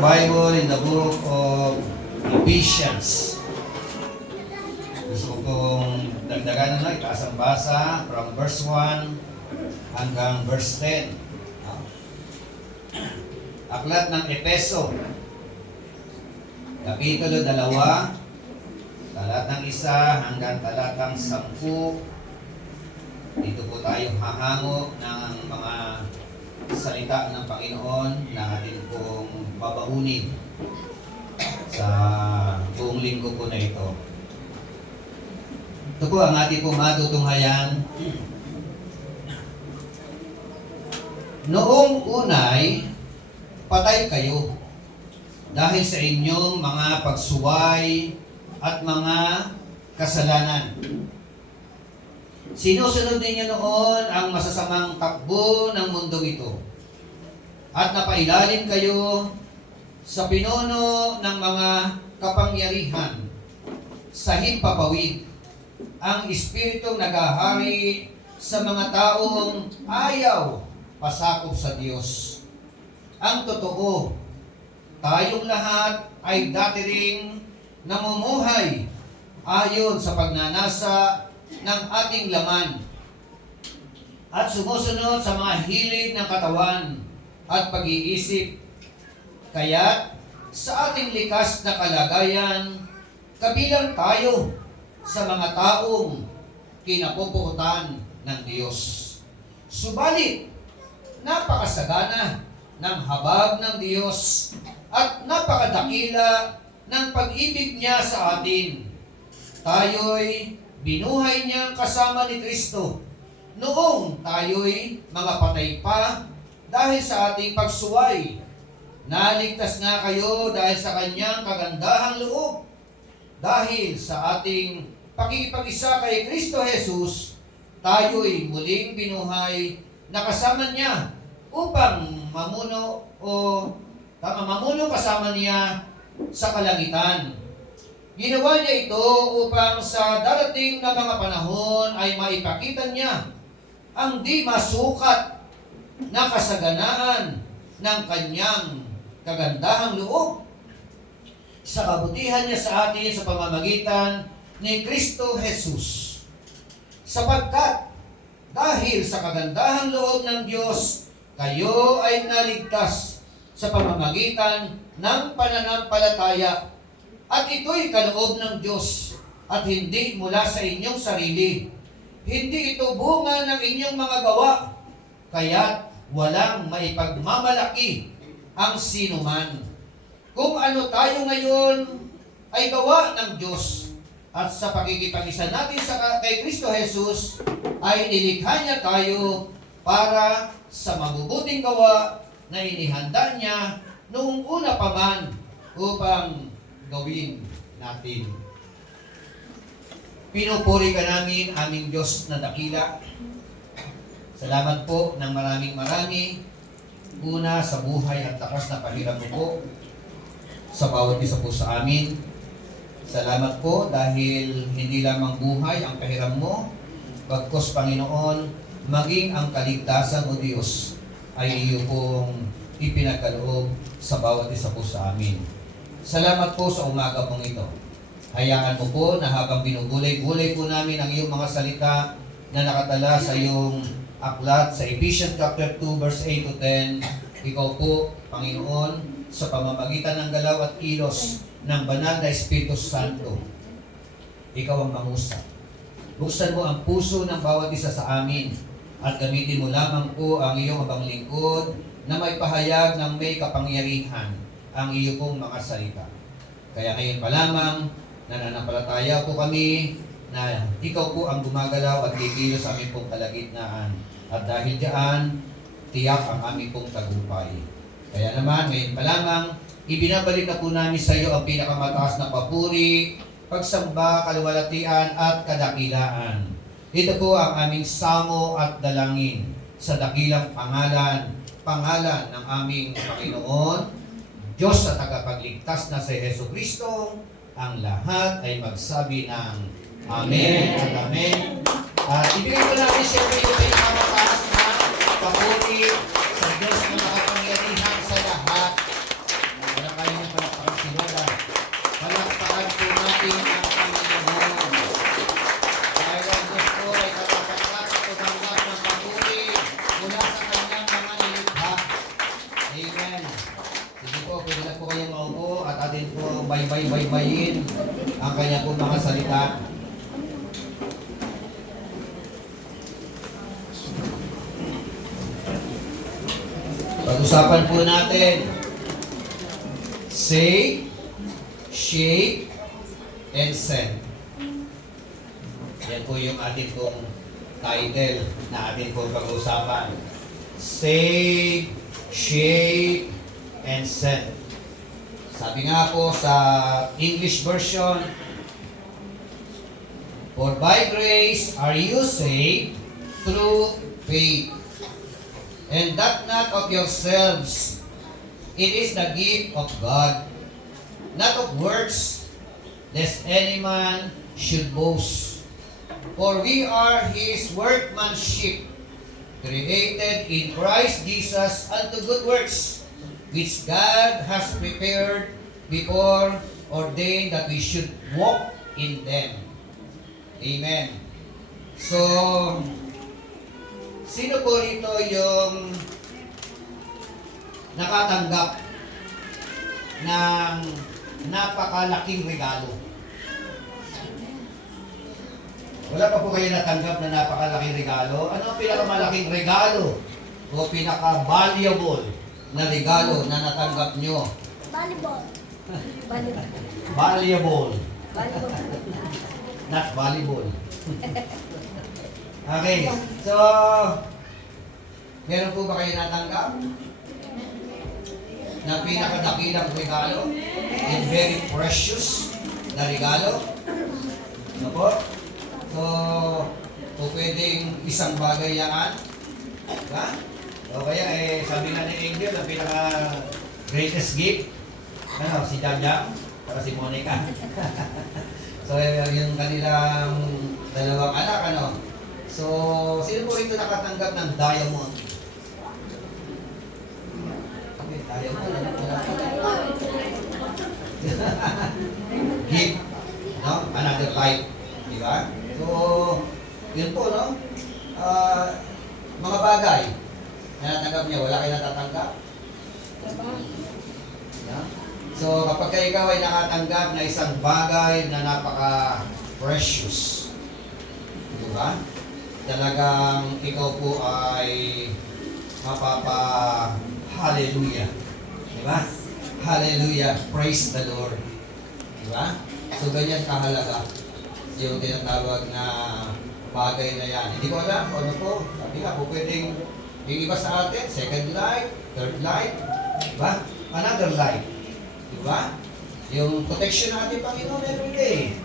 Bible in the book of Ephesians. Gusto ko pong dagdagan na itaas ang basa from verse 1 hanggang verse 10. Aklat ng Epeso, Kapitulo 2, talatang 1 hanggang talatang 10. Dito po tayo hahango ng mga salita ng Panginoon na atin pong babaunin sa buong linggo po na ito. Ito po ang ating pong matutunghayan. Noong unay, patay kayo dahil sa inyong mga pagsuway at mga kasalanan. Sinusunod ninyo noon ang masasamang takbo ng mundong ito at napailalim kayo sa pinuno ng mga kapangyarihan sa himpapawid, ang espiritong naghahari sa mga taong ayaw pasakop sa Diyos. Ang totoo, tayong lahat ay dati ring namumuhay ayon sa pagnanasa ng ating laman at sumusunod sa mga hilig ng katawan at pag-iisip. Kaya sa ating likas na kalagayan, kabilang tayo sa mga taong kinapupuutan ng Diyos. Subalit, napakasagana ng habag ng Diyos at napakadakila ng pag-ibig niya sa atin. Tayo'y binuhay niya kasama ni Kristo noong tayo'y mga patay pa dahil sa ating pagsuway. Naligtas nga kayo dahil sa kanyang kagandahang loob. Dahil sa ating pakikipag-isa kay Kristo Jesus, tayo'y muling binuhay na kasama niya upang mamuno kasama niya sa kalangitan. Ginawa niya ito upang sa darating na mga panahon ay maipakita niya ang di masukat na kasaganaan ng kanyang kagandahang loob sa kabutihan niya sa atin sa pamamagitan ni Kristo Jesus. Sapagkat dahil sa kagandahang loob ng Diyos, kayo ay naligtas sa pamamagitan ng pananampalataya. At ito'y kaloob ng Diyos at hindi mula sa inyong sarili. Hindi ito bunga ng inyong mga gawa, kaya't walang maipagmamalaki ang sinuman. Kung ano tayo ngayon ay gawa ng Diyos, at sa pakikipag-isa natin kay Kristo Jesus ay nilikha niya tayo para sa mabubuting gawa na inihanda niya noong una pa man upang gawin natin. Pinupuri ka namin, aming Diyos na dakila. Salamat po ng maraming una sa buhay at lakas na pahirap mo po sa bawat isa po sa amin. Salamat po dahil hindi lamang buhay ang pahiram mo, bagkus Panginoon, maging ang kaligtasan o Diyos ay iyo pong ipinagkaloob sa bawat isa po sa amin. Salamat po sa umaga pong ito. Hayaan mo po na habang binugulay-gulay po namin ang iyong mga salita na nakatala sa iyong aklat sa Ephesians chapter 2 verse 8 to 10, ikaw po, Panginoon, sa pamamagitan ng galaw at kilos ng banal na Espiritu Santo, ikaw ang mangusap. Buksan mo ang puso ng bawat isa sa amin at gamitin mo lamang po ang iyong abang lingkod na may pahayag ng may kapangyarihan ang iyo pong mga salita. Kaya ngayon pa lamang, nananampalataya po kami na ikaw po ang gumagalaw at kikilos sa aming pong kalagitnaan. At dahil diyan, tiyak ang aming pong tagumpay. Kaya naman, ngayon pa lamang, ibinabalik na po namin sa iyo ang pinakamataas na papuri, pagsamba, kaluwalhatian at kadakilaan. Ito po ang aming samo at dalangin sa dakilang pangalan ng aming Panginoon, Diyos sa tagapagligtas na si Jesucristo. Ang lahat ay magsabi ng Amen at Amen. At ibigay ko namin siyempre yung pinakamataas na papuri sa Diyos na makapangyarihan sa lahat. pwede na po kayong maupo at atin po baybay-baybayin ang kanya po mga salita. Pag-usapan po natin, save, shape, and send. Yan po yung ating pong title na ating pong pag-usapan. Save, shape, and send. Sabi nga po sa English version, for by grace are you saved through faith. And that not of yourselves, it is the gift of God, not of works, lest any man should boast. For we are His workmanship, created in Christ Jesus unto good works, which God has prepared before ordained that we should walk in them. Amen. So, sino po rito yung nakatanggap ng napakalaking regalo? Wala pa po kayo natanggap na napakalaking regalo? Ano ang pinakamalaking regalo o pinaka-valuable na regalo na natanggap nyo? Volleyball. Volleyball. Valuable. Volleyball. Not volleyball. Okay, so, meron po ba kayo natanggap na pinakadakilang regalo and very precious na regalo? Ano po? So, po pwedeng isang bagay yan. Diba? O kaya, sabi nga ni Angel, ang pinaka-greatest gift, ano, si Jaja, para si Monica. So, yung kanilang dalawang anak, ano. So, sino po rito nakatanggap ng diamond? Okay, diamond, ano? Gift, no? Another type. Diba? So, yun po, no? Mga bagay na natanggap niya, wala kayo natatanggap? No? So, kapag kayo ikaw ay nakatanggap na isang bagay na napaka-precious, diba? Talagang ikaw po ay mapapa-hallelujah. Diba? Hallelujah. Praise the Lord. Diba? So, ganyan kahalaga yung tinatawag na bagay na yan. Hindi ko alam kung ano po. Sabi nga po, pwedeng yung iba sa atin, second life, third life, diba? Another life. Diba? Yung protection natin, Panginoon, everyday.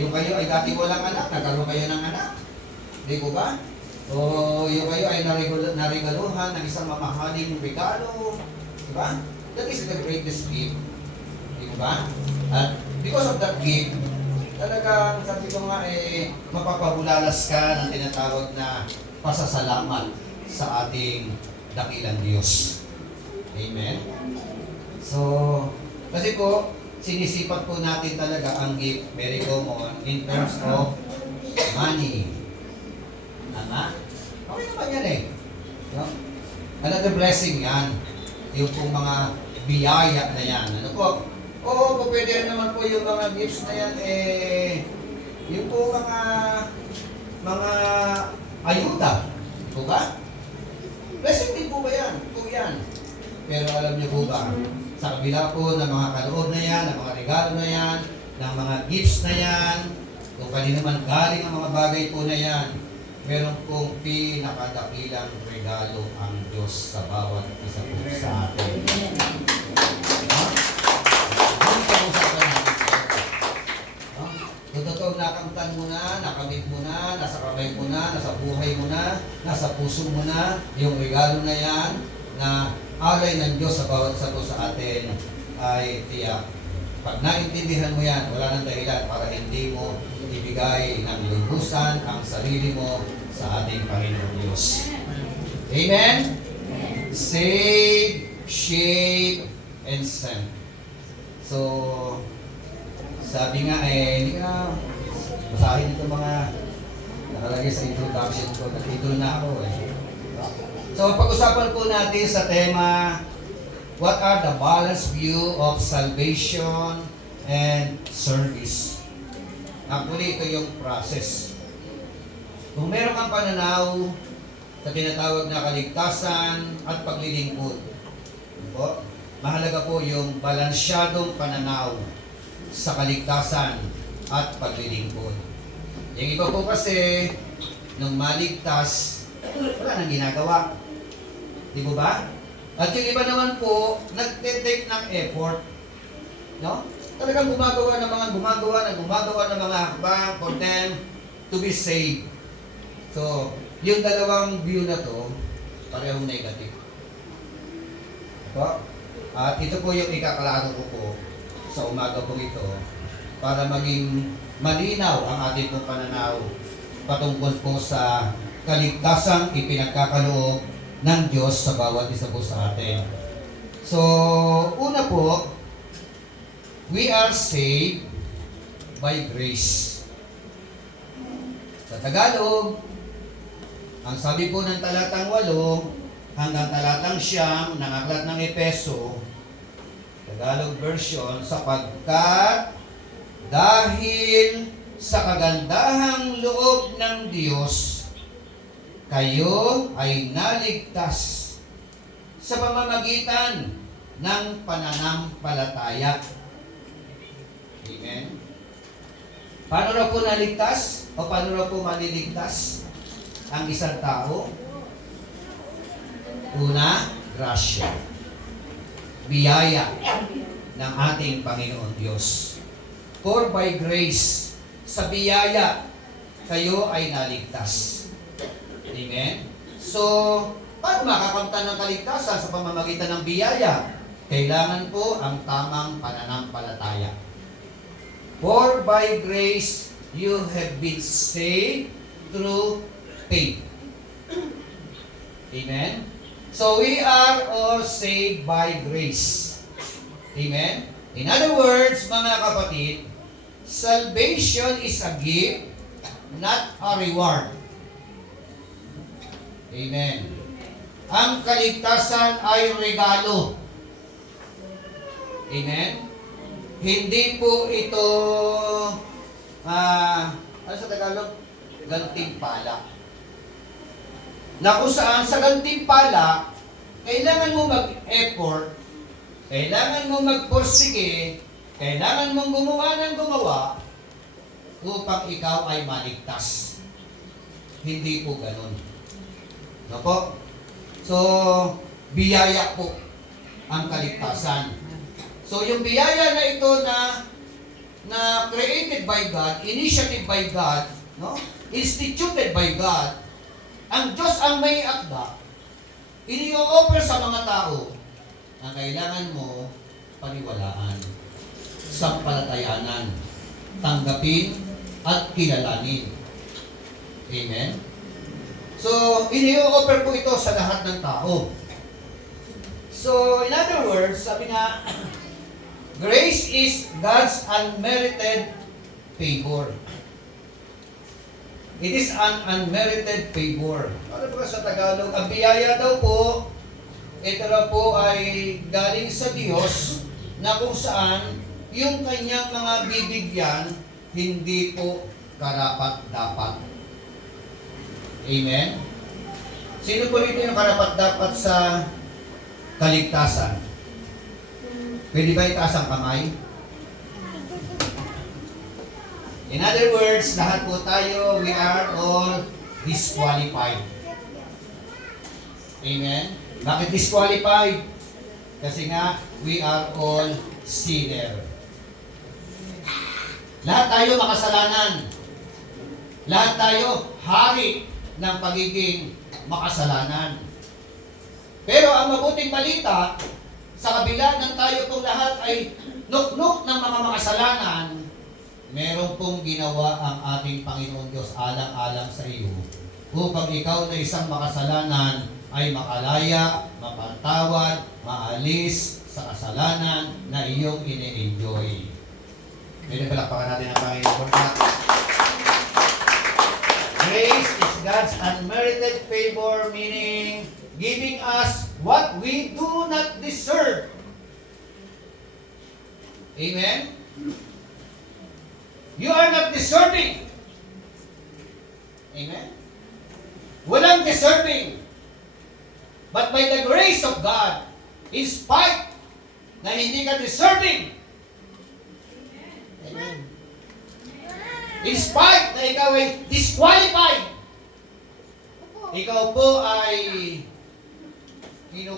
Yung kayo ay dati walang anak, nagkaroon kayo ng anak. Hindi ko ba? O yung kayo ay narigaluhan ng isang mamahaling regalo. Diba? That is the greatest gift. Hindi ko ba? At because of that gift, talagang sabi ko nga mapapabulalas ka ng tinatawag na pasasalamat sa ating dakilang Diyos. Amen? So, kasi po, sinisipat po natin talaga ang gift very common in terms of money. Tama? Okay naman yan no? Another blessing yan. Yung pong mga biyaya na yan. Ano po? Oo, pwede rin naman po yung mga gifts na yan, yung po mga ayuda. Po ba? Blessing din po ba yan? Po yan. Pero alam niyo po ba, sa kabila po ng mga kaloob na yan, ng mga regalo na yan, ng mga gifts na yan, kung kanino man galing ang mga bagay po na yan, meron pong pinakadakilang regalo ang Diyos sa bawat isa po sa atin. Totoo, nakamtan mo na, nakamit mo na, nasa kamay mo na, nasa buhay mo na, nasa puso mo na, yung regalo na yan, na alay ng Diyos sa bawat isa po sa atin ay tiyak. Pag naintindihan mo yan, wala nang dahilan para hindi mo ibigay ng lubusan ang sarili mo sa ating Panginoon Diyos. Amen? Save, shape, and send. So, sabi nga hindi ka basahin ito mga nakalagay sa introduction ko. Nag-intro na ako So, pag-usapan po natin sa tema what are the balanced view of salvation and service? Actually, ito yung process. Kung meron kang pananaw sa tinatawag na kaligtasan at paglilingkod, po, mahalaga po yung balansyadong pananaw sa kaligtasan at paglilingkod. Yung iba po kasi, nung maligtas, wala nang ginagawa. Di mo ba? At yung iba naman po, nagte-take ng effort. No? Talagang gumagawa ng mga hakbang for them to be saved. So, yung dalawang view na to, parehong negative. Ito? At ito po yung ikaklaro ko po sa umaga po ito para maging malinaw ang ating pong pananaw patungkol po sa kaligtasang ipinagkakaloob ng Diyos sa bawat isa po sa atin. So, una po, we are saved by grace. Sa Tagalog, ang sabi po ng talatang 8 hanggang talatang 9 ng aklat ng Epeso, Tagalog version, sapagkat dahil sa kagandahang loob ng Diyos, kayo ay naligtas sa pamamagitan ng pananampalataya. Amen? Paano raw po naligtas? O paano raw po maliligtas ang isang tao? Una, grasya. Biyaya ng ating Panginoon Diyos. For by grace, sa biyaya, kayo ay naligtas. Amen? So, paano makakamtan ng kaligtasan sa pamamagitan ng biyaya? Kailangan po ang tamang pananampalataya. For by grace, you have been saved through faith. Amen? So, we are all saved by grace. Amen? In other words, mga kapatid, salvation is a gift, not a reward. Amen. Ang kaligtasan ay regalo. Amen? Hindi po ito, ano sa Tagalog? Gantimpala. Na kung saan sa gantimpala, kailangan mo mag-effort, kailangan mo magpursige, kailangan mong gumawa ng gumawa upang ikaw ay maligtas. Hindi po ganun. No po? So, biyaya po ang kaligtasan. So, yung biyaya na ito na created by God, initiative by God, no? Instituted by God, ang Diyos ang may akda, ini-offer sa mga tao na kailangan mo paniwalaan, sampalatayanan, tanggapin, at kilalanin. Amen? So, ini-offer po ito sa lahat ng tao. So, in other words, sabi nga, grace is God's unmerited favor. It is an unmerited favor. Ano po sa Tagalog? Ang biyaya daw po, ito na po ay galing sa Diyos na kung saan yung kanyang mga bibigyan hindi po karapat-dapat. Amen? Sino po dito yung karapat-dapat sa kaligtasan? Pwede ba itaas ang kamay? In other words, lahat po tayo, we are all disqualified. Amen? Bakit disqualified? Kasi nga, we are all sinner. Lahat tayo makasalanan. Lahat tayo hari ng pagiging makasalanan. Pero ang mabuting balita, sa kabila ng tayo pong lahat ay nuknuk ng mga makasalanan, meron pong ginawa ang ating Panginoon Diyos alang-alang sa iyo upang ikaw na isang makasalanan ay makalaya, mapatawad, maalis sa kasalanan na iyong ine-enjoy. Pwede palakpakan natin ang Panginoon. Grace is God's unmerited favor, meaning giving us what we do not deserve. Amen? You are not deserving. Amen? Walang deserving. But by the grace of God, in spite na hindi ka deserving, amen. In spite na ikaw ay disqualified, ikaw po ay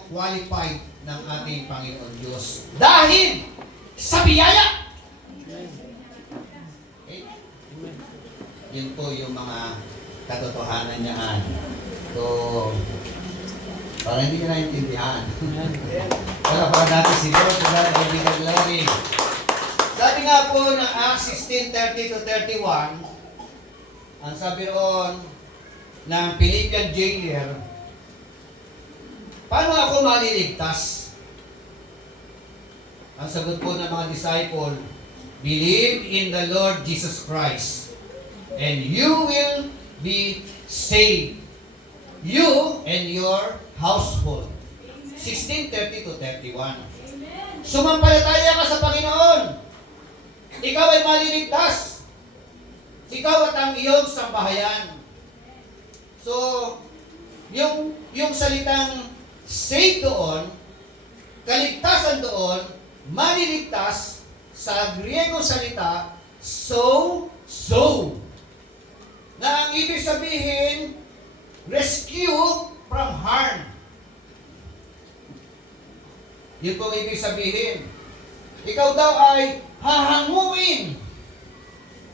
qualified ng ating Panginoon Diyos. Dahil sa biyaya. Okay? Yun po yung mga katotohanan niyaan. So, parang hindi nyo naintindihan. Pero para natin si Lord, para kaibigan glory. Sabi nga po ng Acts 16:30-31, ang sabi roon ng Philippian jailer, paano ako maliligtas? Ang sagot po ng mga disciple, believe in the Lord Jesus Christ, and you will be saved. You and your household. 16:30-31. Sumampalataya ka sa Panginoon. Ikaw ay maliligtas. Ikaw at ang iyong sambahayan. So, yung salitang save doon, kaligtasan doon, maliligtas, sa Griego salita, so. Na ang ibig sabihin, rescue from harm. Yun po ang ibig sabihin. Ikaw daw ay hahanguin,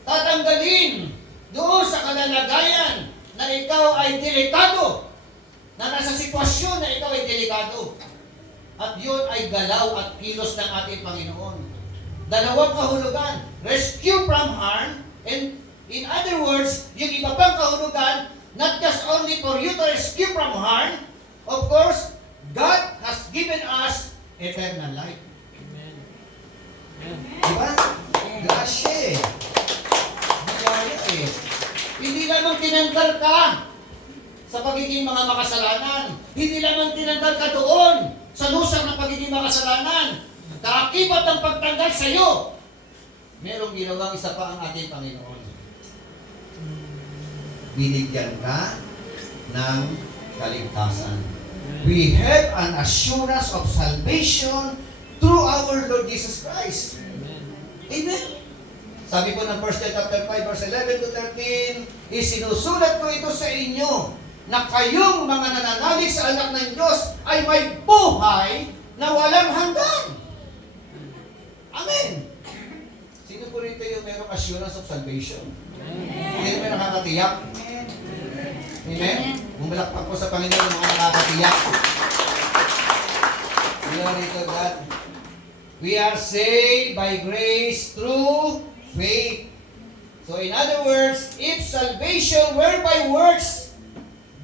tatanggalin doon sa kalalagayan na ikaw ay delikado, na nasa sitwasyon na ikaw ay delikado. At yun ay galaw at kilos ng ating Panginoon. Dalawang kahulugan, rescue from harm, and in other words, yung iba pang kahulugan, not just only for you to rescue from harm, of course, God has given us eternal life. Amen. Diba? Grasya eh. Biyaya eh. Hindi lamang tinanggal ka sa pagiging mga makasalanan. Hindi lamang tinanggal ka doon sa lusang ng pagiging makasalanan. Kaakibat ng pagtanggal sa iyo. Merong ginawang isa pa ang ating Panginoon. Binigyan ka ng kaligtasan. We have an assurance of salvation through our Lord Jesus Christ. Amen. Sabi po ng 1 John chapter 5 verse 11-13, isinusulat ko ito sa inyo na kayong mga nananalig sa anak ng Diyos ay may buhay na walang hanggan. Amen. Sino po rito yung merong assurance of salvation? Hindi may nakakatiyak. Amen? Bumalakpak po sa Panginoon ng mga nakakatiyak. Glory to God. We are saved by grace through faith. So in other words, if salvation were by works,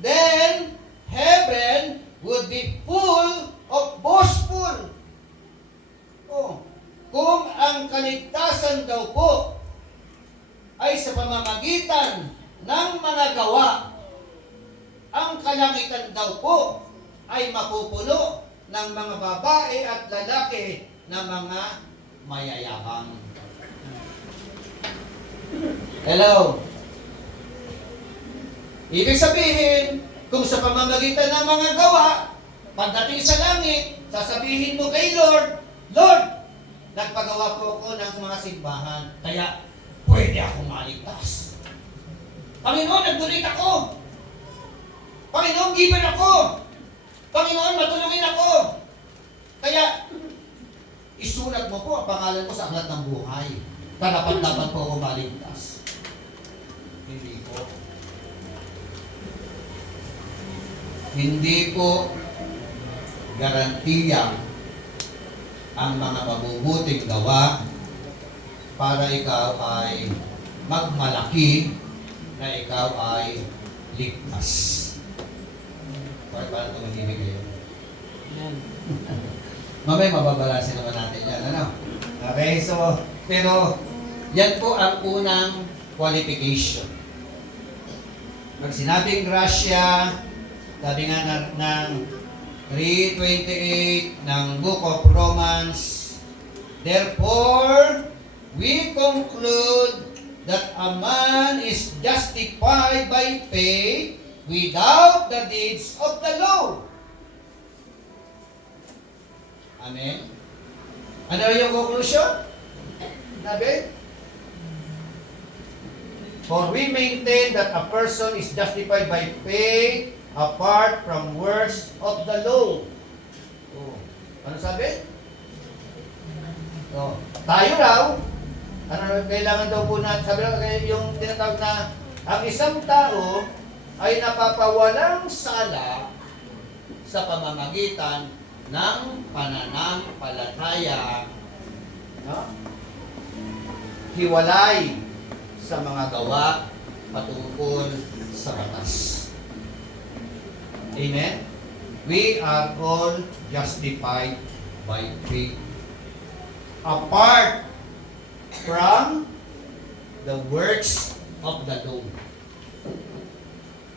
then heaven would be full of boastful. Oh, kung ang kaligtasan daw po ay sa pamamagitan ng mga gawa, ang kalangitan daw po ay mapupuno ng mga babae at lalaki na mga mayayabang. Hello? Ibig sabihin, kung sa pamamagitan ng mga gawa, pagdating sa langit, sasabihin mo kay Lord, Lord, nagpagawa po ako ng mga simbahan, kaya pwede akong maligtas. Panginoon, nagdulit ako. Panginoon, given ako. Panginoon, matulungin ako. Kaya, isulat mo po ang pangalan mo sa aklat ng buhay. Karapat-dapat po ako maligtas. Hindi po. Hindi po garantiya ang mga mabubuting gawa para ikaw ay magmalaki na ikaw ay ligtas. Paano tumahimik kayo? Mamaya mababalasin naman natin yan. Ano? Okay, so, pero yan po ang unang qualification. Pag sinabing grasya, Sabi nga ng 3:28 ng Book of Romans, therefore, we conclude that a man is justified by faith without the deeds of the law. Amen? Ano yung conclusion? Sabi? For we maintain that a person is justified by faith apart from works of the law. Oh. Ano sabi? Oh. Tayo raw, ano kailangan daw po natin, sabi lang, yung tinatawag na ang isang tao ay napapawalang sala sa pamamagitan ng pananampalataya, no? Hiwalay sa mga gawa patungkol sa batas. Amen? We are all justified by faith. Apart from the works of the law.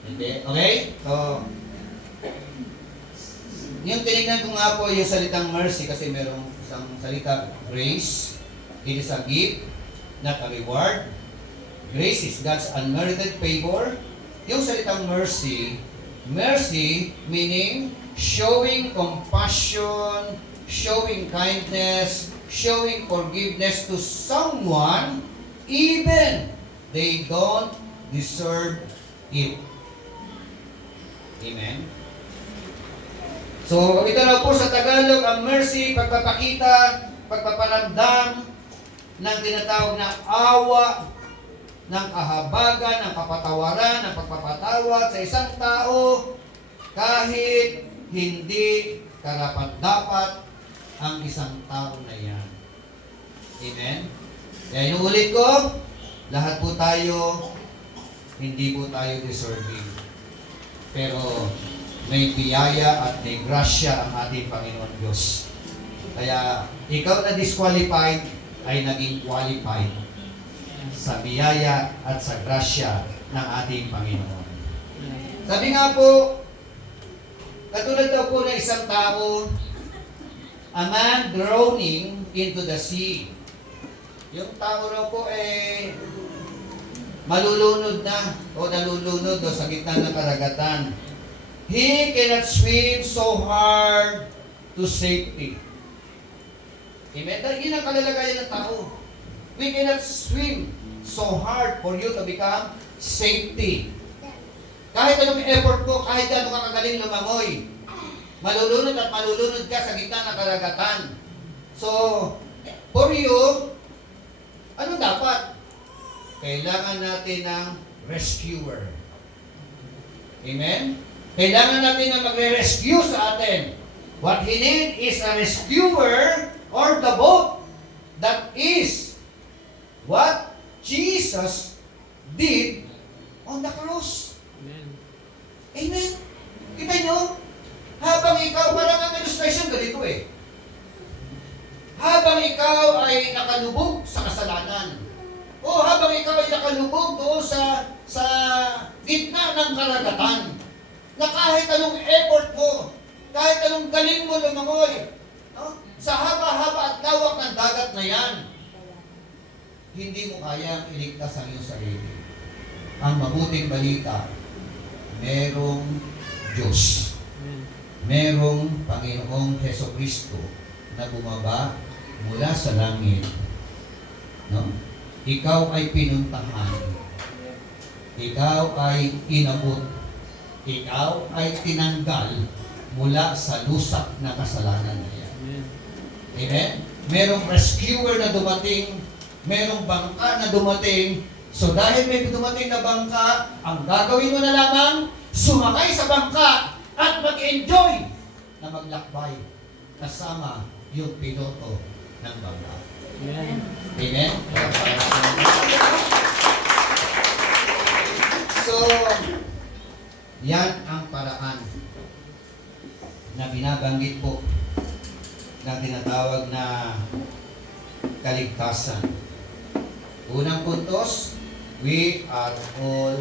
Hindi? Okay? So, yung tinignan ko nga po yung salitang mercy kasi merong isang salita, grace. It is a gift, not a reward. Grace is God's unmerited favor. Yung salitang mercy, mercy meaning showing compassion, showing kindness, showing forgiveness to someone even they don't deserve it. Amen? So, ito na po sa Tagalog, ang mercy, pagpapakita, pagpaparamdam ng tinatawag na awa, ng kahabagan, ng kapatawaran, ng pagpapatawad sa isang tao kahit hindi karapat-dapat ang isang tao na yan. Amen? Kaya inuulit ko, lahat po tayo, hindi po tayo deserving. Pero may biyaya at may grasya ang ating Panginoon Diyos. Kaya ikaw na disqualified ay naging qualified sa biyaya at sa grasya ng ating Panginoon. Sabi nga po, katulad daw po ng isang tao, a man drowning into the sea. Yung tao raw po malulunod na o nalulunod o sa gitna ng karagatan. He cannot swim so hard to safety. Amen? Dahil yun ang kalalagayan ng tao. We cannot swim so hard for you to become safety. Kahit anong effort ko, kahit anong kakagaling lumangoy, malulunod at malulunod ka sa gitna ng karagatan. So, for you, ano dapat? Kailangan natin ng rescuer. Amen? Kailangan natin na magre-rescue sa atin. What he need is a rescuer or the boat that is what Jesus did on the cross. Amen. Amen? Kita nyo? Habang ikaw, parang ang illustration ganito habang ikaw ay nakalubog sa kasalanan, o habang ikaw ay nakalubog doon sa gitna ng karagatan, na kahit anong effort mo, kahit anong galing mo lumangoy, no? Sa haba-haba at lawak ng dagat na yan, hindi mo kayang iligtas ang iyong sarili. Ang mabuting balita, merong Diyos. Merong Panginoong Hesukristo na bumaba mula sa langit. No? Ikaw ay pinuntahan. Ikaw ay inabot. Ikaw ay tinanggal mula sa lusak na kasalanan na yan. Amen? Merong rescuer na dumating, merong bangka na dumating. So dahil may dumating na bangka, ang gagawin mo na lamang, sumakay sa bangka at mag-enjoy na maglakbay kasama yung piloto ng bangka. Amen. Amen? So, yan ang paraan na binabanggit po na tinatawag na kaligtasan. Unang puntos, we are all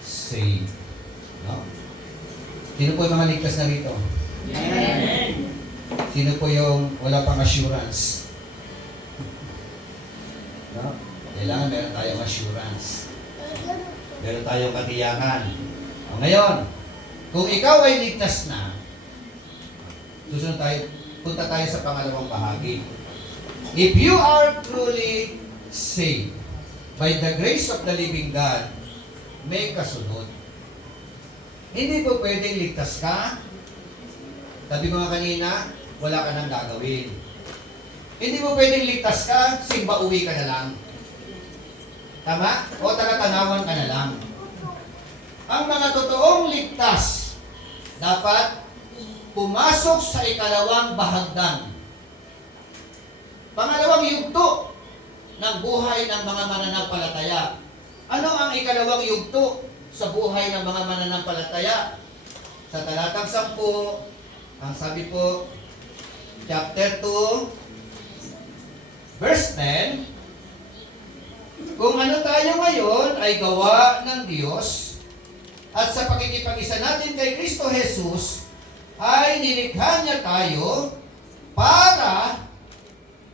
saved. No? Sino po yung mga ligtas na rito? Sino po yung wala pang assurance? No? Kailangan meron tayong assurance. Meron tayong katiyakan. O ngayon, kung ikaw ay ligtas na, susunod tayo, punta tayo sa pangalawang bahagi. If you are truly saved by the grace of the living God, may kasunod. Hindi po pwedeng ligtas ka. Sabi mo nga kanina, wala ka nang gagawin. Hindi mo pwedeng ligtas ka, simba uwi ka na lang. Tama? O taga-tanawan ka na lang. Ang mga totoong ligtas, dapat pumasok sa ikalawang bahagdan. Pangalawang yugto ng buhay ng mga mananampalataya. Ano ang ikalawang yugto sa buhay ng mga mananampalataya? Sa talatang 10, ang sabi po, chapter 2, verse 10, kung ano tayo ngayon ay gawa ng Diyos, at sa pakikipag-isa natin kay Kristo Jesus, ay nilikha niya tayo para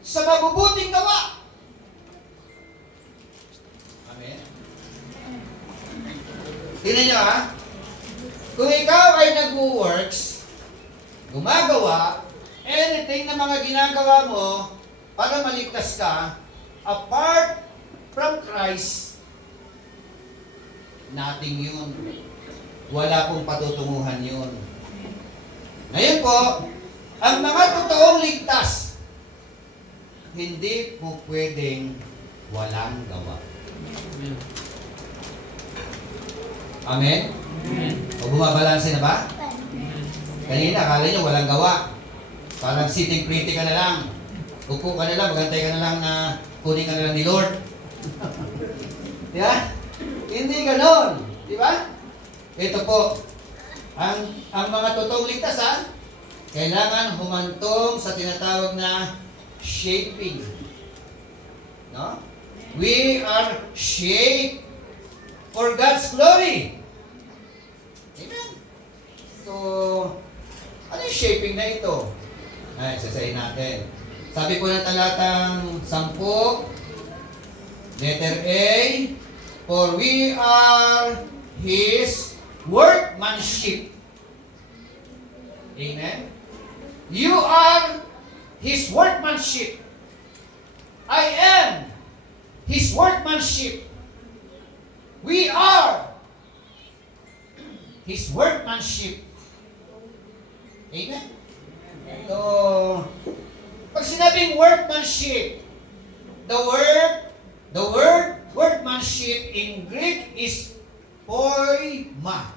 sa mabubuting gawa. Amen? Tingnan niyo ha. Kung ikaw ay nag-works, gumagawa, anything na mga ginagawa mo para maligtas ka, apart from Christ, nothing yun. Wala pong patutunguhan yun. Ngayon po, ang mga totoong ligtas, hindi po pwedeng walang gawa. Amen? O bumabalanse na ba? Kanina, akala nyo walang gawa. Parang sitting pretty ka na lang. Upo ka na lang, magantay ka na lang na kunin ka na lang ni Lord. Di ba? Hindi ganon. Di ba? Ito po, ang mga totoong ligtas kailangan humantong sa tinatawag na shaping. No? We are shaped for God's glory. Amen. So, ano yung shaping na ito? Ay, sasayin natin. Sabi po ng talatang 10, letter A, for we are His workmanship. Amen? You are His workmanship. I am His workmanship. We are His workmanship. Amen? So, pag sinabing workmanship, the word workmanship in Greek is poima,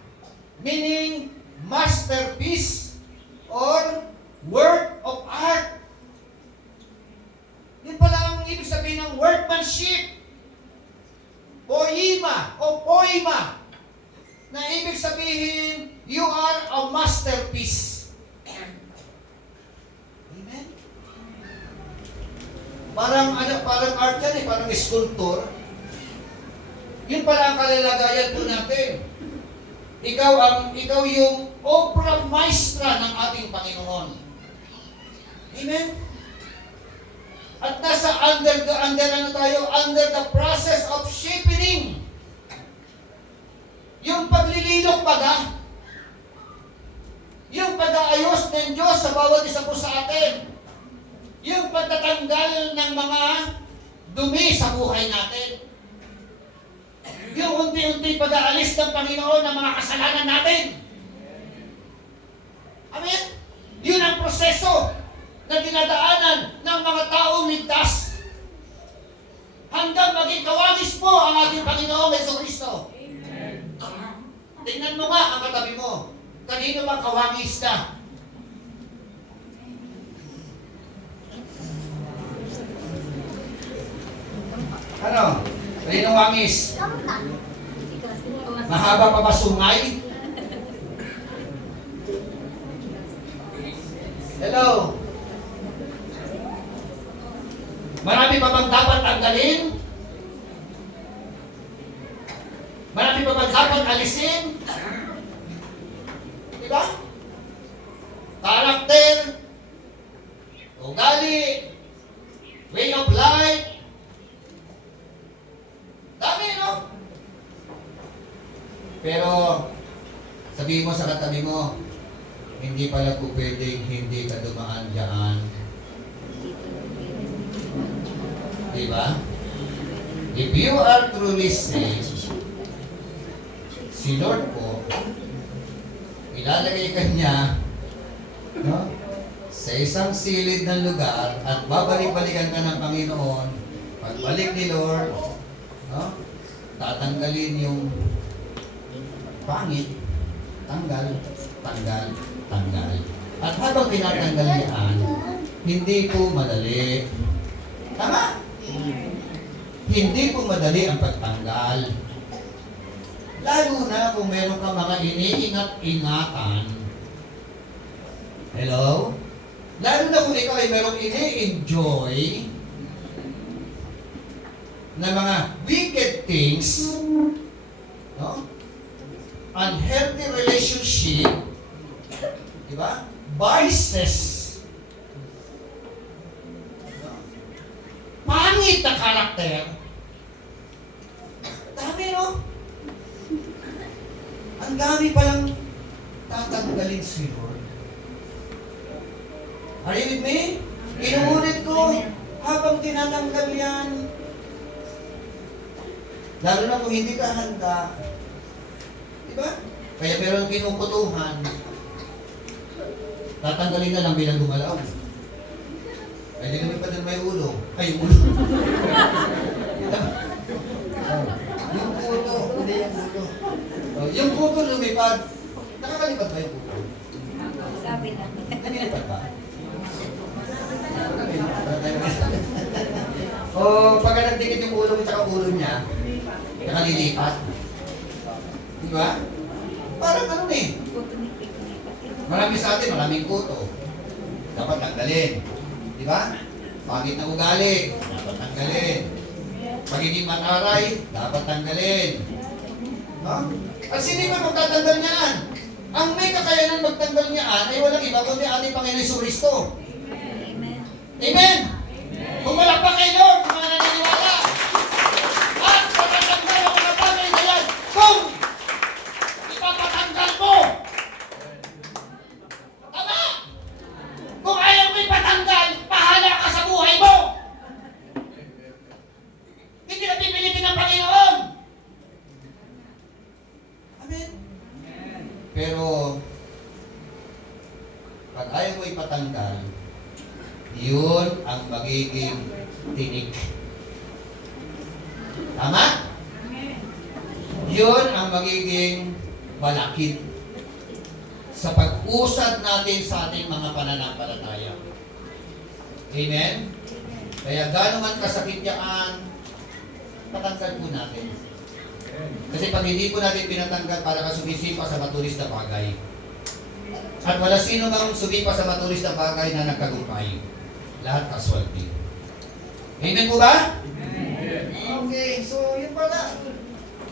meaning masterpiece or work of art. Yun pala ang ibig sabihin ng workmanship. Poima o poima, na ibig sabihin, you are a masterpiece. Amen? Parang art yan parang sculptor. Yun pala ang kalalagayan po natin. Ikaw yung obra maestra ng ating Panginoon. Amen? At nasa under the process of shaping. Yung paglililok baga. Yung pag-aayos ng Diyos sa bawat isa po sa atin. Yung pagtatanggal ng mga dumi sa buhay natin. Yung unti-unti pag-aalis ng Panginoon ng mga kasalanan natin. Amen? Yun ang proseso na dinadaanan ng mga taong ligtas. Hanggang maging kawagis po ang ating Panginoong Jesucristo. Tingnan mo nga ang katabi mo. Kanino bang kawagis ka? Ano? Kanino wangis? Mahaba pa ba sungay? Hello? Marami pa bang dapat tanggalin? Marami pa bang dapat alisin? Di ba? Karakter, ugali, way of life. Dami, no? Pero, sabihin mo sa katabi mo, hindi pala po pwedeng hindi ka dumaan dyan. Di ba? If you are truly saved, si Lord po, ilalagay ka niya, no, sa isang silid ng lugar at babalik-balikan ka ng Panginoon. Pagbalik ni Lord, no, tatanggalin yung pangit, tanggal, tanggal, tanggal. At habang tinatanggal niyan, hindi po madali. Tama? Hindi po madali ang pagtanggal. Lalo na kung meron ka mga iniingat-ingatan. Hello? Lalo na kung ikaw ay merong ini-enjoy na mga wicked things, no? Unhealthy relationship, di ba? Vices, no? Pangit na karakter. Dami, no? Ang dami palang tatanggalin si Lord. Are you with me? Inuulit ko, habang tinatanggal yan, lalo na kung hindi ka handa, di ba? Kaya meron kinukutuhan, tatanggalin na lang bilang gumalaw. Ay, di naman pa din may ulo. Ay, yung ulo. Yung puto, hindi yung ulo. Yung puto lumipad, nakakalipad ba yung puto? Sabi na. Nalilipad ba? O pagka nagdikit yung ulo at ulo niya, nakalilipat. Di ba? Parang ano eh. Marami sa atin, maraming kuto. Dapat tanggalin. Di ba? Pangit na ugali, dapat tanggalin. Pagiging mataray, dapat tanggalin. No? At sino ba magtatanggal niyan? Ang may kakayanan magtanggal niyan ay walang iba kundi ating Panginoon Jesucristo. Amen. Amen! Pumalakpak kay Lord, mga naniniwala. At patatanggal ang mga bagay na yan kung ipapatanggal mo. Tama! Kung ayaw mo ipatanggal, pahala ka sa buhay mo. Hindi na pipilitin ng Panginoon. Amen? Pero, pag ayaw mo ipatanggal, yun ang magiging tinik. Tama? Yun ang magiging balakid sa pag-usad natin sa ating mga pananampalataya. Amen? Kaya gano'n man kasakit yan, patanggal po natin. Kasi pag hindi po natin pinatanggal, para ka sumisipa sa matulis na bagay. At wala sino mang sumipa sa matulis na bagay na nagtagumpay. Lahat kaswalti. Amen po ba? Amen. Okay, so yun pala.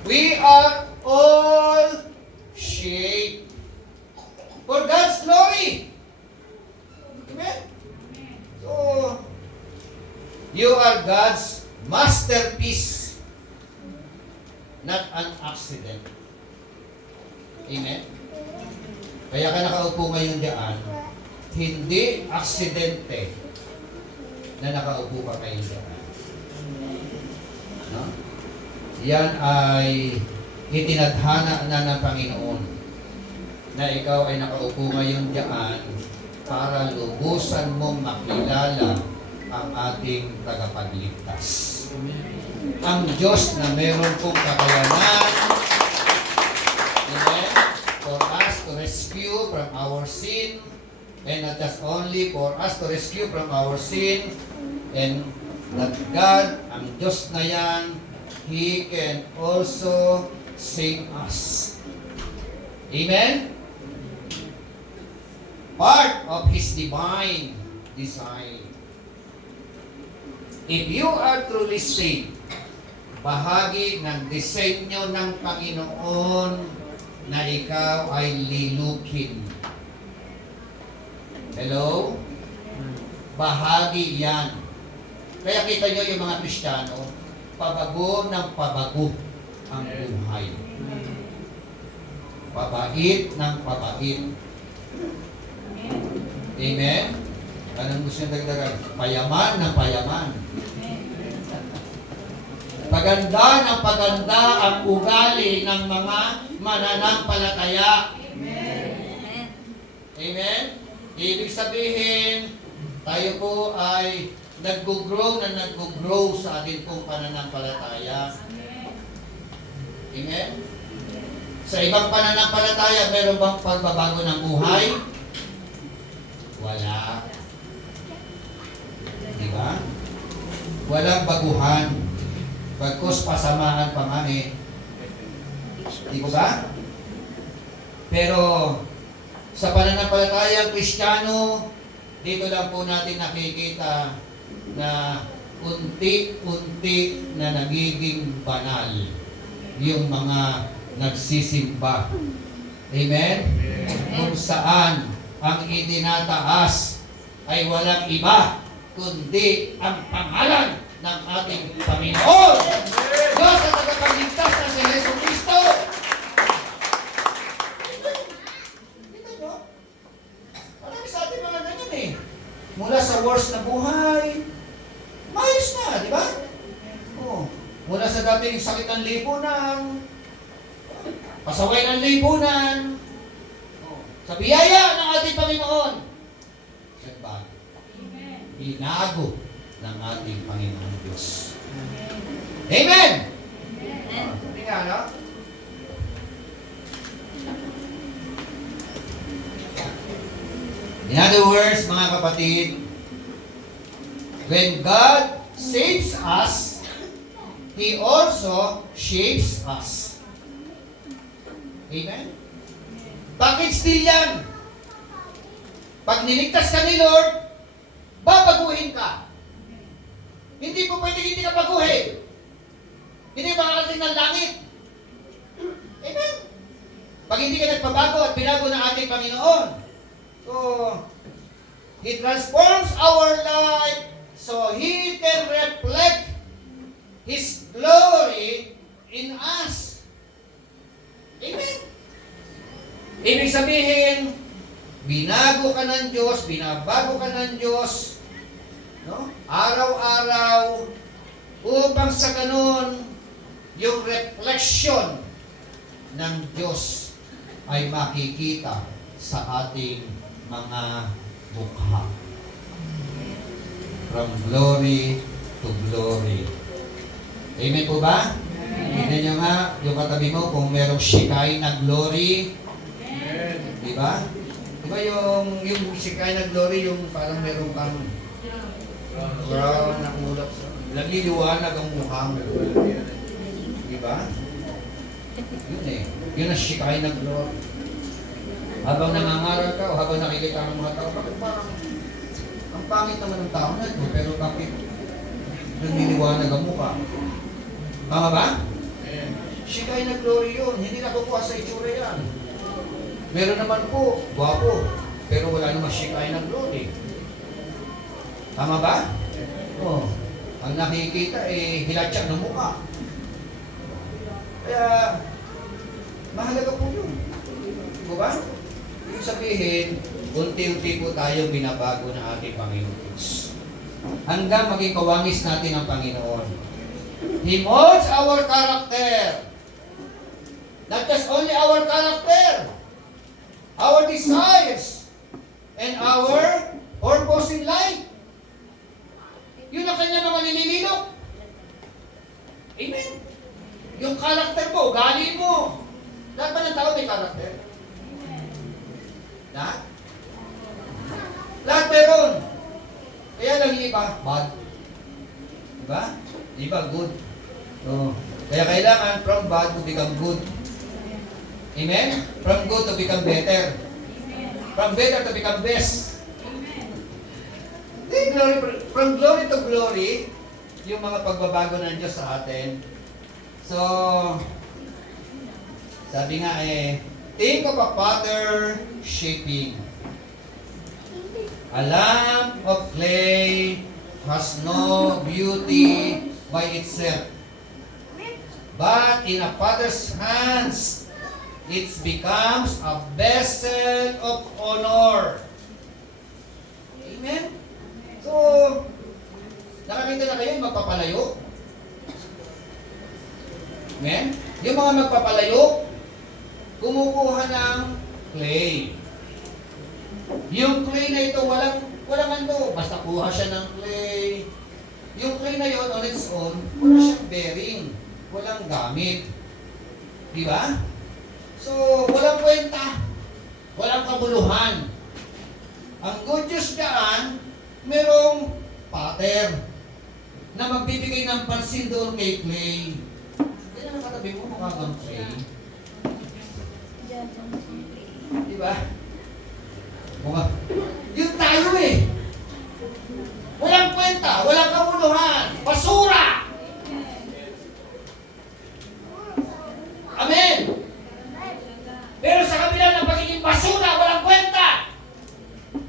We are all shaped for God's glory. Amen? So, you are God's masterpiece, not an accident. Amen? Kaya ka nakaupo ngayon diyan, hindi aksidente na nakaupo ka kayo diyan. No? Yan ay itinadhana na ng Panginoon na ikaw ay nakaupo ngayon diyan para lubusan mong makilala ang ating tagapagligtas. Ang Diyos na meron pong kakayanan, amen, for us to rescue from our sin, and not just only for us to rescue from our sin, and that God, ang Diyos na yan, He can also save us. Amen? Part of His divine design. If you are truly saved, bahagi ng disenyo ng Panginoon na ikaw ay lilukin. Hello? Bahagi yan. Kaya kita nyo yung mga Kristiyano, pabago ng pabago ang buhay. Pabait ng pabait. Amen? Anong gusto nyo dagdagan? Payaman ng payaman. Paganda ng paganda ang ugali ng mga mananampalataya. Amen. Amen? Ibig sabihin, tayo po ay nag-grow sa ating pong pananampalataya. Amen? Sa ibang pananampalataya, meron bang pagbabago ng buhay? Wala. Di ba? Walang baguhan. Bagkus pasamaan pa nga eh. Di ba ba? Pero sa pananampalatayang Kristiyano, dito lang po natin nakikita na unti-unti na nagiging banal yung mga nagsisimba. Amen? Kung saan ang itinataas ay walang iba kundi ang pangalan ng ating Panginoon. Diyos at tagapagligtas na si Yesu Cristo. Kita nyo? Marami sa ating mga ganyan eh. Mula sa worst na buhay, maayos na, di ba? Oh. Mula sa dating sakit ng lipunan, pasaway ng lipunan, oh. Sa biyaya ng ating Panginoon, nagbago. Binago ng ating Panginoon Diyos. Amen! Sabi nga, no? In other words, mga kapatid, when God saves us, He also shapes us. Amen? Package deal yan. Pag niligtas ka ni Lord, babaguhin ka. Hindi po pwede hindi ka baguhin. Hindi makakarating ng langit. Amen? Pag hindi ka nagpabago at binago ng ating Panginoon, so, He transforms our life so He can reflect His glory in us. Amen? Ibig sabihin, binago ka ng Diyos, binabago ka ng Diyos, no? Araw-araw, upang sa ganun, yung reflection ng Diyos ay makikita sa ating mga mukha. From glory to glory. Amen po ba? Tignan nyo nga, yung katabi mo, kung merong shikay na glory. Di ba? Di ba yung shikay na glory, yung parang merong kang brown na kulap. Nagliliwanag ang mukha mo. Di ba? Yun eh. Yun ang shikay na glory. Habang nangangaral ka o habang nakikita ng mga tao, bakit parang ang pangit naman ng tao na ito, pero bakit nagliliwanag ang mukha? Tama ba? Shikay na glory yun. Hindi nakukuha sa itsura yan. Meron naman po, gwapo, pero wala naman shikay na glory. Tama ba? Oh, ang nakikita eh hilatsak ng mukha. Kaya mahalaga po yun. Diba ba? Ibig sabihin, unti-unti po tayo binabago ng ating Panginoon Diyos. Hanggang maging kawangis natin ang Panginoon. He molds our character. Not just only our character, our desires, and our purpose in life. Yun ang kanya mga nilililok. Amen. Yung karakter mo, ugali mo. Lahat ba ng tao may karakter? Lahat? Lahat meron. Kaya lang yung iba, bad. Diba? Iba, good. So, kaya kailangan from bad to become good. Amen? From good to become better. From better to become best. Glory, from glory to glory, yung mga pagbabago ng Diyos sa atin. So, sabi nga Think of a potter shaping. A lamp of clay has no beauty by itself. But in a potter's hands, it becomes a vessel of honor. Amen? So, nakakita na kayo yung magpapalayo? Amen? Yung mga magpapalayo, kumukuha ng clay. Yung clay na ito, walang ano, basta kuha siya ng clay. Yung clay na yon on its own, wala siyang bearing, walang gamit. Di ba? So, walang kwenta, walang kabuluhan. Ang good news dyan, merong pattern na magbibigay ng pansin doon kay clay. Yan ang nakatabi mo, mukha kang clay. Di ba? Yun tayo eh. Walang kwenta, walang kabuluhan, basura. Amen. Pero sa kabila ng pagiging basura, walang kwenta,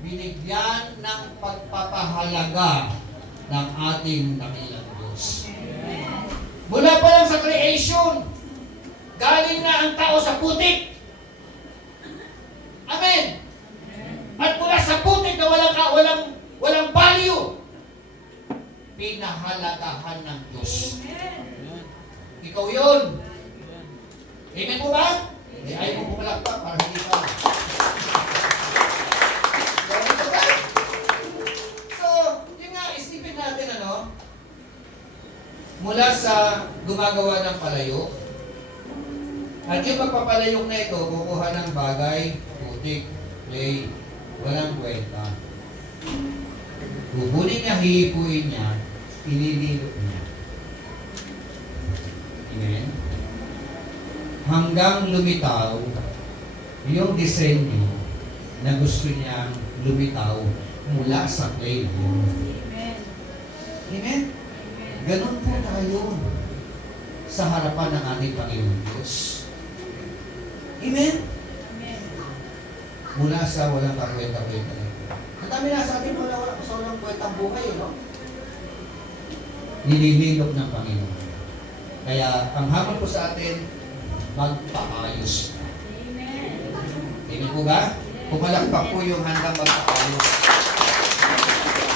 binigyan ng pagpapahalaga ng ating dakilang Diyos. Mula pa lang sa creation, galing na ang tao sa putik. Amen. At mula sa putik na walang value, pinahalagahan ng Diyos. Ikaw yun. Amen po ba? Ay mo pumalakpak para hindi pa. So, yun nga, isipin natin mula sa gumagawa ng palayok, at yung magpapalayok na ito, kukuha ng bagay, putik, clay, walang kwenta. Kukunin niya, hihipuin niya, inililot niya. Amen? Hanggang lumitaw yung disenyo na gusto niyang lumitaw mula sa clay. Amen. Amen? Ganun po tayo sa harapan ng ating Panginoon Diyos. Amen? Amen. Mula sa walang kakwenta-kwenta na ito. Ang dami na sa atin sa walang kwentang buhay, no? Nilililok ng Panginoon. Kaya ang hamon po sa atin, magpaayos. Amen. Amen po ba? Pumalakpak po yung handang magpaayos.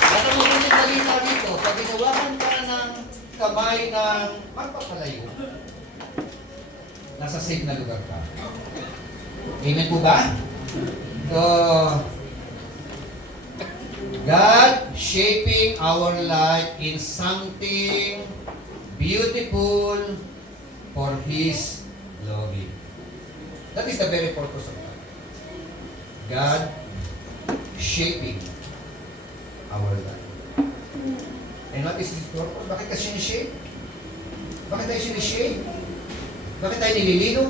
At ang mabuting balita dito, pag ginawakan ka ng kamay ng magpapalayo, nasa safe na lugar ka. Amen po ba? So, God shaping our life in something beautiful for His glory. That is the very purpose of God. God shaping our life. And what is His purpose? Bakit ka sinishape? Bakit tayo sinishape? Bakit tayo nililino?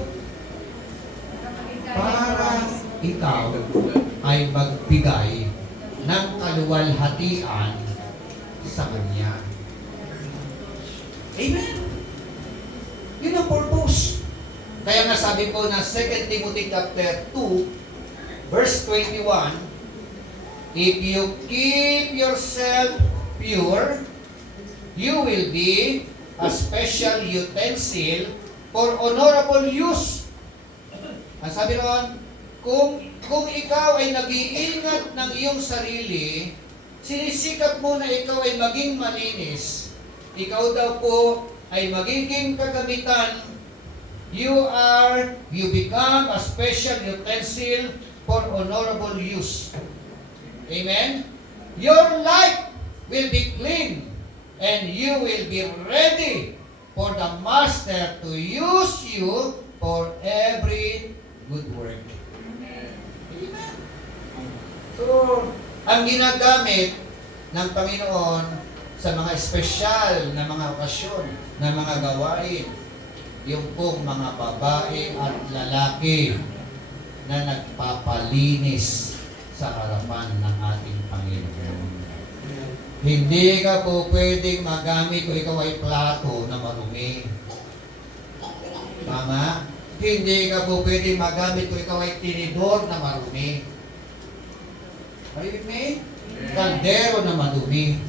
Para ikaw ay magbigay ng kaluwalhatian sa Kanya. Amen? Yun ang purpose. Kaya nga sabi ko na 2 Timothy chapter 2, verse 21, if you keep yourself pure, you will be a special utensil for honorable use. Ang sabi ron, kung ikaw ay nag-iingat ng iyong sarili, sinisikap mo na ikaw ay maging malinis, ikaw daw po ay magiging kagamitan, you become a special utensil for honorable use. Amen? Your life will be clean and you will be ready for the Master to use you for every good work. Amen. So, ang ginagamit ng Panginoon sa mga espesyal na mga okasyon, na mga gawain, yung pong mga babae at lalaki na nagpapalinis sa harapan ng ating Panginoon. Hindi ka po pwedeng magamit kung ikaw ay plato na marumi. Tama? Hindi ka po pwede magamit kung ikaw ay tinidor na marumi. Are you with me? Kaldero na madumi.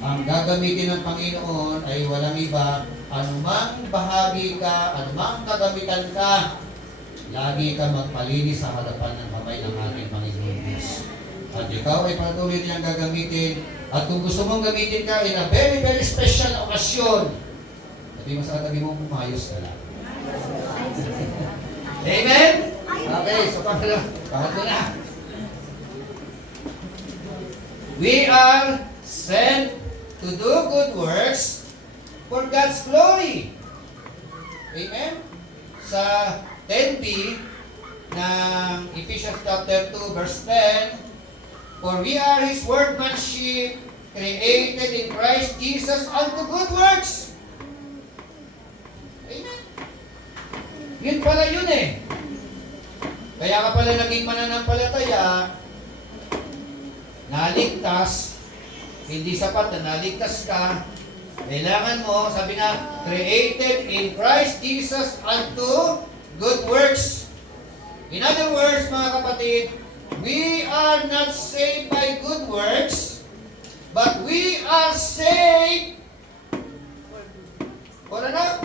Ang gagamitin ng Panginoon ay walang iba. Anumang bahagi ka, anumang kagamitan ka, lagi ka magpalinis sa harapan ng kamay ng ating Panginoon Diyos. At ikaw ay patuloy niyang gagamitin. At kung gusto mong gamitin ka in a very, very special okasyon, sabi mo sa katabi mo, pumayos ka lang. Amen? Okay, so pangatlo na. We are sent to do good works for God's glory. Amen? Sa 10b ng Ephesians chapter 2 verse 10, for we are His workmanship, created in Christ Jesus unto good works. Amen? Yun pala yun eh. Kaya ka pala naging mananampalataya, naligtas, hindi sapat na naligtas ka, kailangan mo, sabi nga, created in Christ Jesus unto good works. In other words, mga kapatid, we are not saved by good works, but we are saved for ano?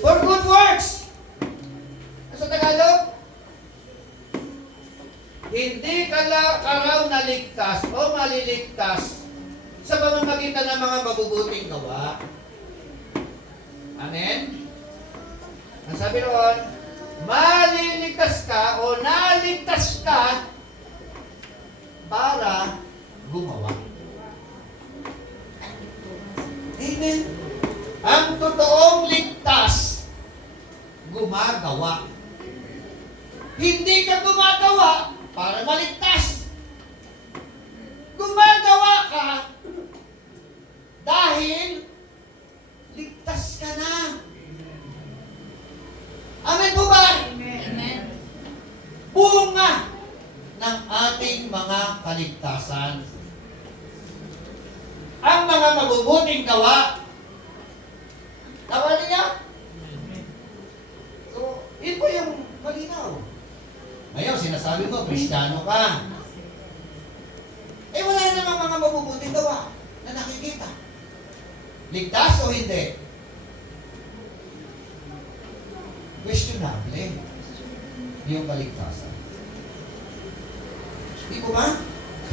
For good works. Sa Tagalog, hindi ka raw naligtas o maliligtas sa pamamagitan ng mga mabubuting gawa. Amen? Ang sabi roon, maliligtas ka o naligtas ka para gumawa. Amen? Ang totoong ligtas, gumagawa. Hindi ka gumagawa para maligtas. Gumagawa ka dahil ligtas ka na. Amen po ba? Amen. Bunga ng ating mga kaligtasan. Ang mga mabubuting gawa. Tawa niya? So, yun po yung malinaw. Ngayon, sinasabi mo, Kristiyano ka. Eh, wala namang mga mabubuting gawa na nakikita. Ligtas o hindi? Questionable yung kaligtasan. Hindi ko ba?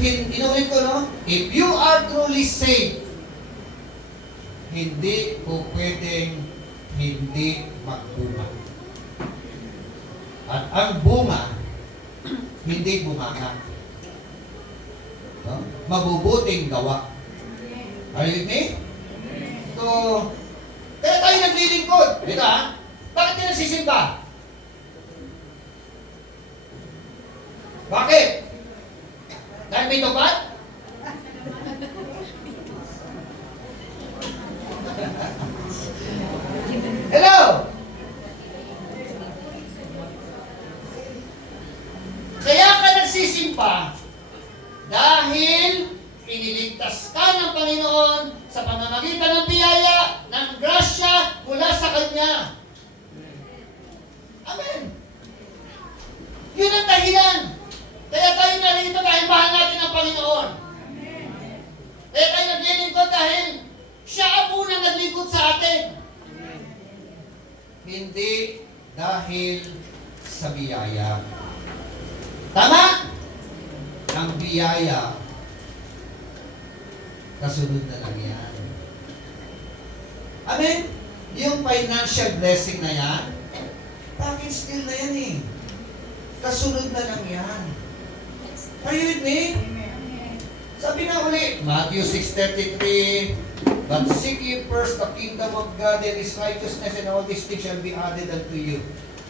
Inulit ko, no? If you are truly saved, hindi po pwedeng hindi magbunga. At ang bunga, hindi bumanga. No? Mabubuting gawa. Are you with me? So, kaya tayo naglilingkod. Dito ha? Bakit ka nagsisimba? Bakit? Dahil may tupad? Hello? Kaya ka nagsisimba dahil iniligtas ka ng Panginoon sa pamamagitan ng biyaya, ng grasya mula sa Kanya. Amen. Yun ang dahilan. Kaya tayo narito dahil mahal natin ang Panginoon. Kaya tayo naglilingkod dahil siya ang unang naglingkod sa atin. Hindi dahil sa biyaya. Tama? Ang biyaya, kasunod na lang yan. Amen? Yung financial blessing na yan, package deal na yan eh. Kasunod na lang yan. Are you with me? Sabi na uli, Matthew 6:33, but seek ye first the kingdom of God and His righteousness, and all these things shall be added unto you.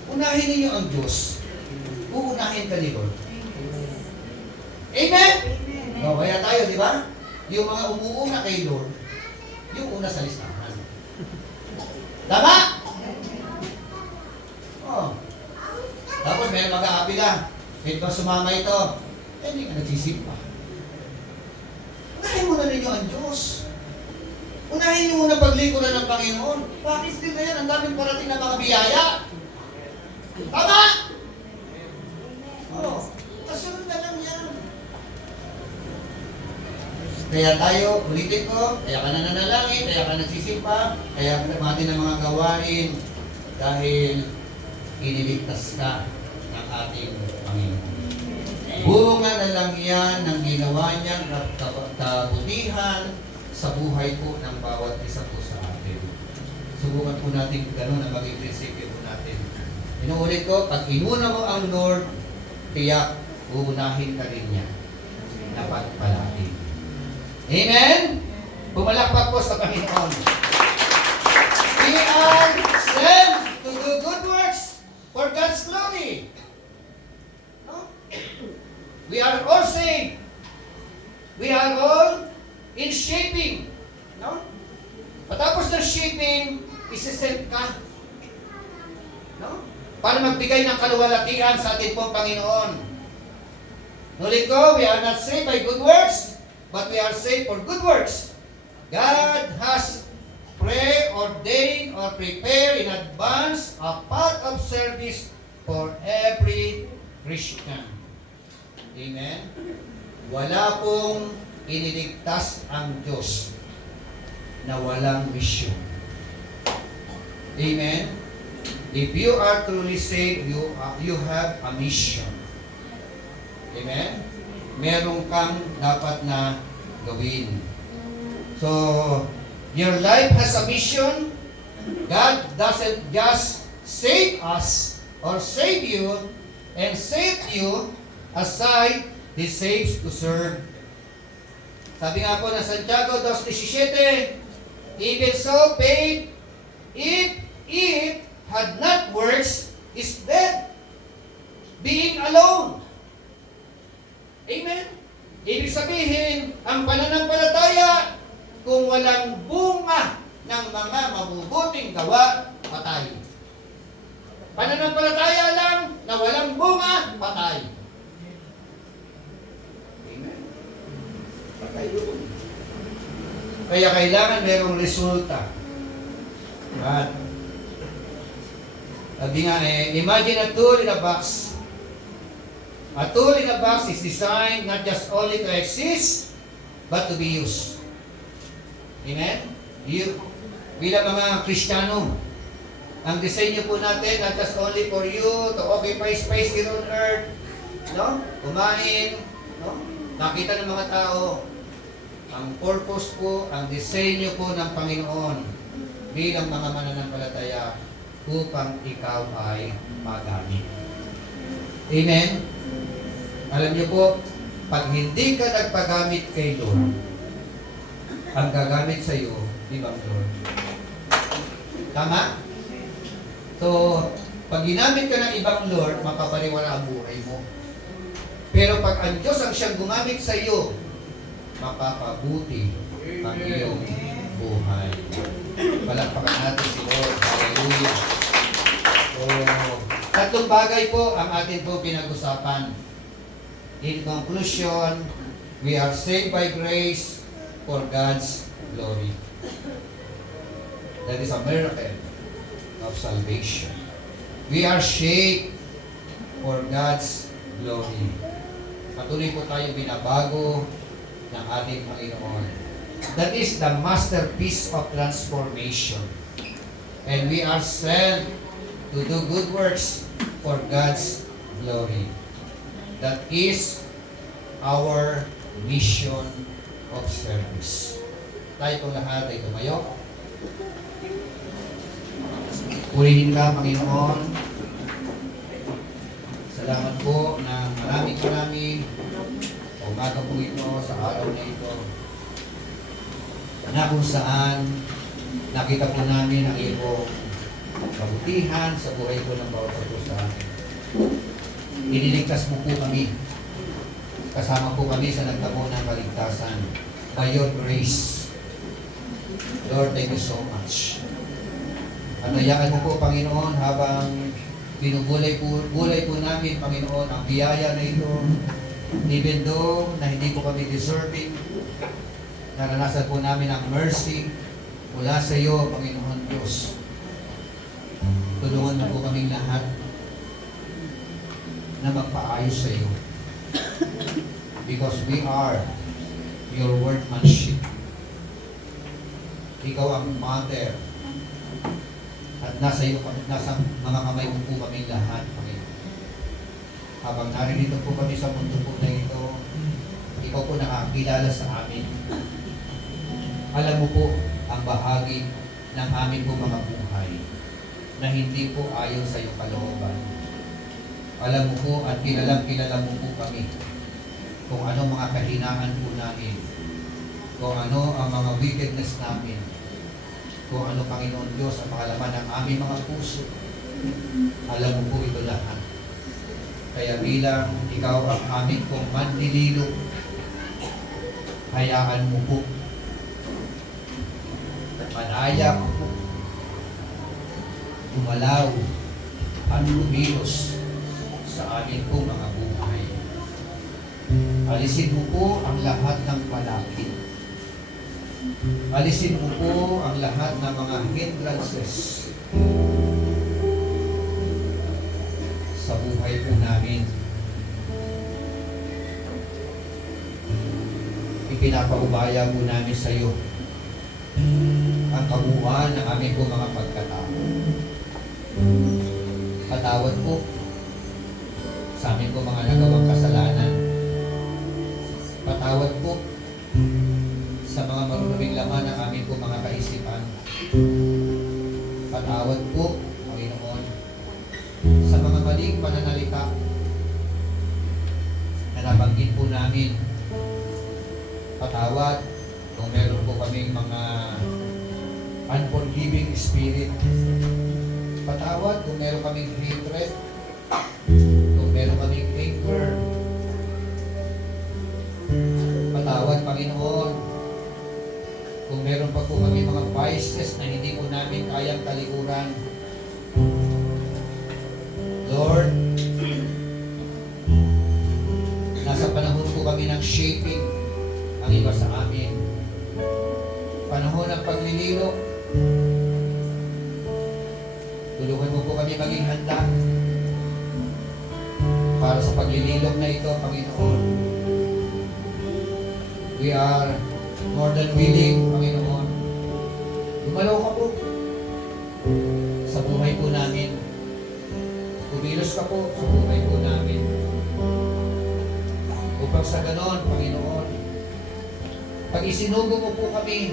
Unahin ninyo ang Diyos. Uunahin ka ni Lord. Amen? No, kaya tayo, di ba? Yung mga umuuna kay Lord, yung una sa listahan. Tama? Oh. Tapos may mag-aapila. Kahit ba sumama ito, eh, hindi ka nagsisimpa. Unahin muna ninyo ang Diyos. Unahin nyo muna paglingkuran ng Panginoon. Bakit din na yan? Ang daming parating na mga biyaya. Tama? Oo. Kasunod na lang yan. Kaya tayo, ulitin ko, kaya ka na nanalangin, kaya ka nagsisimpa, kaya ka natin ang mga gawain dahil iniligtas ka ng ating Panginoon. Bunga na lang yan ng ginawa niyang kabutihan sa buhay po ng bawat isa po sa atin. Subukan po natin gano'n ang maging prinsipyo po natin. Inuulit ko, pag inuna mo ang Lord, tiyak, uunahin ka rin niya. Dapat palagi. Amen? Pumalakpak po sa Panginoon. We are sent to do good works for God's glory. No? We are all saved. We are all in shaping. No? Patapos ng shaping, isisend ka. No? Para magbigay ng kaluwalhatian sa ating pong Panginoon. Nulit ko, we are not saved by good works, but we are saved for good works. God has preordained or prepared in advance a path of service for every Christian. Amen? Wala pong iniligtas ang Diyos na walang mission. Amen? If you are truly saved, you have a mission. Amen? Meron kang dapat na gawin. So, your life has a mission. God doesn't just save us or save you and save you aside, He saves to serve. Sabi nga po ng Santiago 2:17, even so faith, if it had not works, is dead, being alone. Amen? Ibig sabihin, ang pananampalataya, kung walang bunga ng mga mabubuting gawa, patay. Pananampalataya lang na walang bunga, patay. Amen? Patay yun. Kaya kailangan merong resulta. At sabi nga imagine a tool in a box. A tool in a box is designed not just only to exist, but to be used. Amen? Bilang mga Kristiyano, ang disenyo po natin not just only for you to occupy space here on earth, no? Kumain, no? Makita ng mga tao. Ang purpose po, ang disenyo po ng Panginoon bilang mga mananampalataya upang ikaw ay magamit. Amen? Alam niyo po, pag hindi ka nagpagamit kay Lord, ang gagamit sa iyo, ibang Lord. Tama? So, pag ginamit ka ng ibang Lord, mapapariwara ang buhay mo. Pero pag ang Diyos ang siyang gumamit sa iyo, mapapabuti ang iyong buhay. Palakpakan natin si Lord. Hallelujah. So, tatlong bagay po ang atin po pinag-usapan. In conclusion, we are saved by grace for God's glory. That is a miracle of salvation. We are shaped for God's glory. Patuloy po tayo binabago ng ating Panginoon. That is the masterpiece of transformation. And we are sent to do good works for God's glory. That is our mission of service. Tayo po lahat ay tumayo. Purihin ka, Panginoon. Salamat po na maraming umaga po ito sa araw na ito. Na kung saan nakita po namin ang iyong kabutihan sa buhay po ng bawat isa sa amin. Iniligtas mo po kami. Kasama po kami sa nagtamo ng kaligtasan. By your grace. Lord, thank you so much. At hayaan mo po, Panginoon, habang binubulay po namin, Panginoon, ang biyaya na ito, even though na hindi po kami deserving, naranasan po namin ang mercy mula sa iyo, Panginoon Diyos. Tulungan mo po kaming lahat na magpaayos sa iyo. Because we are your workmanship. Ikaw ang mother. At nasa mga kamay mo po kami lahat, Panginoon. Habang naririto po kami sa mundo po na ito, ikaw po nakakilala sa amin. Alam mo po ang bahagi ng aming po mga buhay na hindi po ayon sa iyong kalooban. Alam mo po at kilala mo po kami kung ano mga kahinaan po namin, kung ano ang mga wickedness namin, kung ano, Panginoon Diyos, ang makalaman ng aming mga puso. Alam mo po ito lahat. Kaya bilang ikaw ang aming pong manlililo, hayaan mo po, manaya mo po, gumalaw at kumilos sa amin po mga buhay. Alisin mo po ang lahat ng palakid. Alisin mo po ang lahat ng mga hindrances sa buhay po namin. Ipinapaubaya po namin sa iyo ang kabuuan ng aming po mga pagkatao. Patawad po sa amin po mga nagawang kasalanan. Patawad po sa mga marunuming laman ng aming po mga kaisipan. Patawad po, Panginoon, sa mga maling pananalita na nabanggit po namin. Patawad kung meron po kaming mga unforgiving spirit. Patawad kung meron kaming hatred, kung meron kaming anger. Patawad, Panginoon, kung meron pa po kami mga vices na hindi po namin kayang talikuran. Lord, nasa panahon po kami ng shaping ang iba sa amin. Panahon ng paglililo. Tulungan mo po kami maging handa para sa paglililog na ito, Panginoon. We are more than willing, Panginoon. Lumalaw ka po sa buhay po namin. Kumilos ka po sa buhay po namin. Upang sa ganon, Panginoon, pag isinugo mo po kami,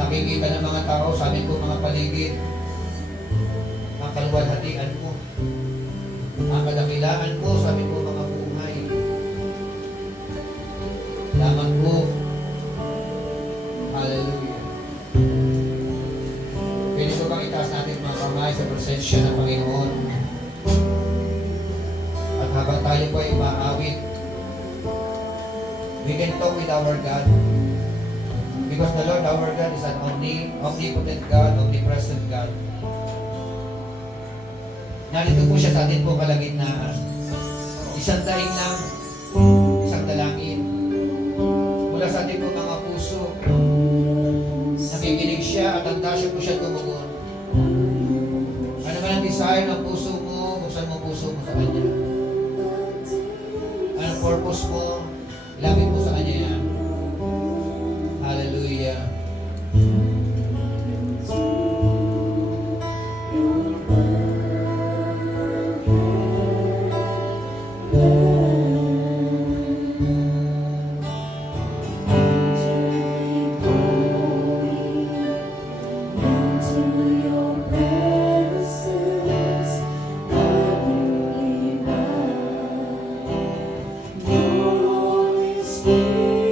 nakikita ng mga tao sa amin po mga paligid, ang kaluwalhatian mo, ang kadakilaan mo sa amin po mga buhay. Salamat po. Hallelujah. Pwede ko bang itaas natin mga kamay sa presensya ng Panginoon? At habang tayo po ay umaawit, we can talk with our God. Because the Lord our God is an omnipotent God, omnipresent God. Narito po siya sa atin po kalagitnaan. Isang daing lang, isang dalangin. Mula sa atin po mga puso, nakikinig siya at handa siya po siya tumugon. Ano man ang desire ng puso mo, buksan mo puso mo sa Kanya. Anong purpose mo, ilapit mo sa Kanya yan. Hallelujah. Holy Spirit.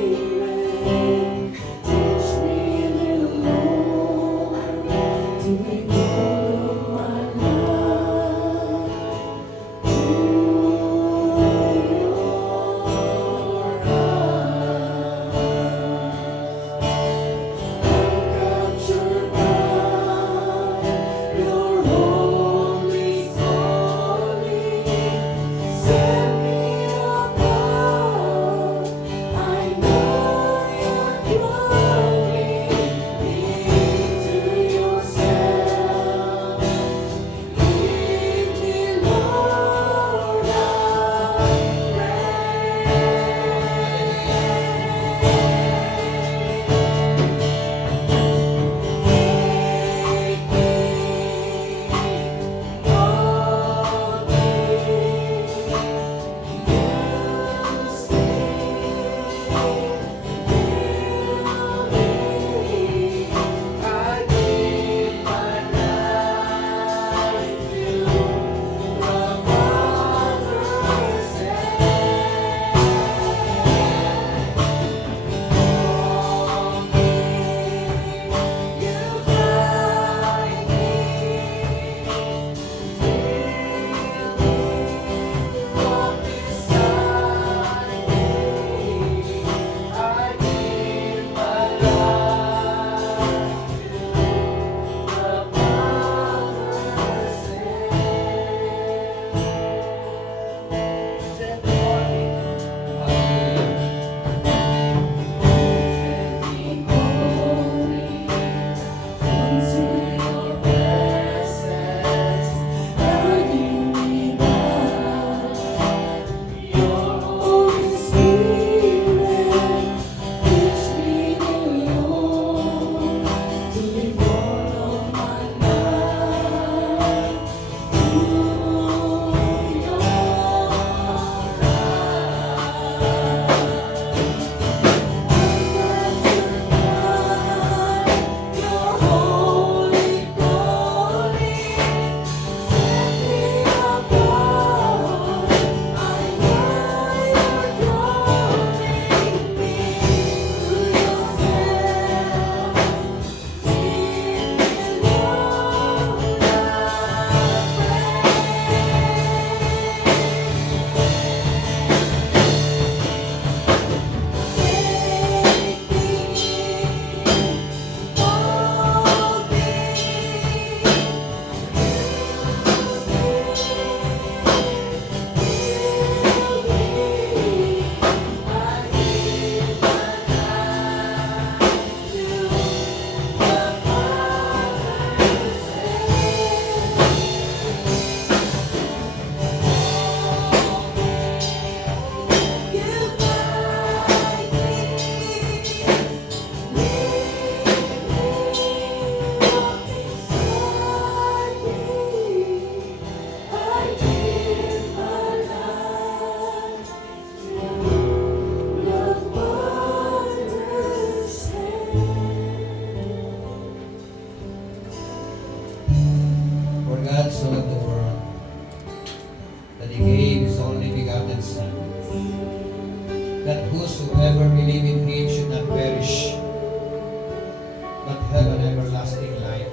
and everlasting life.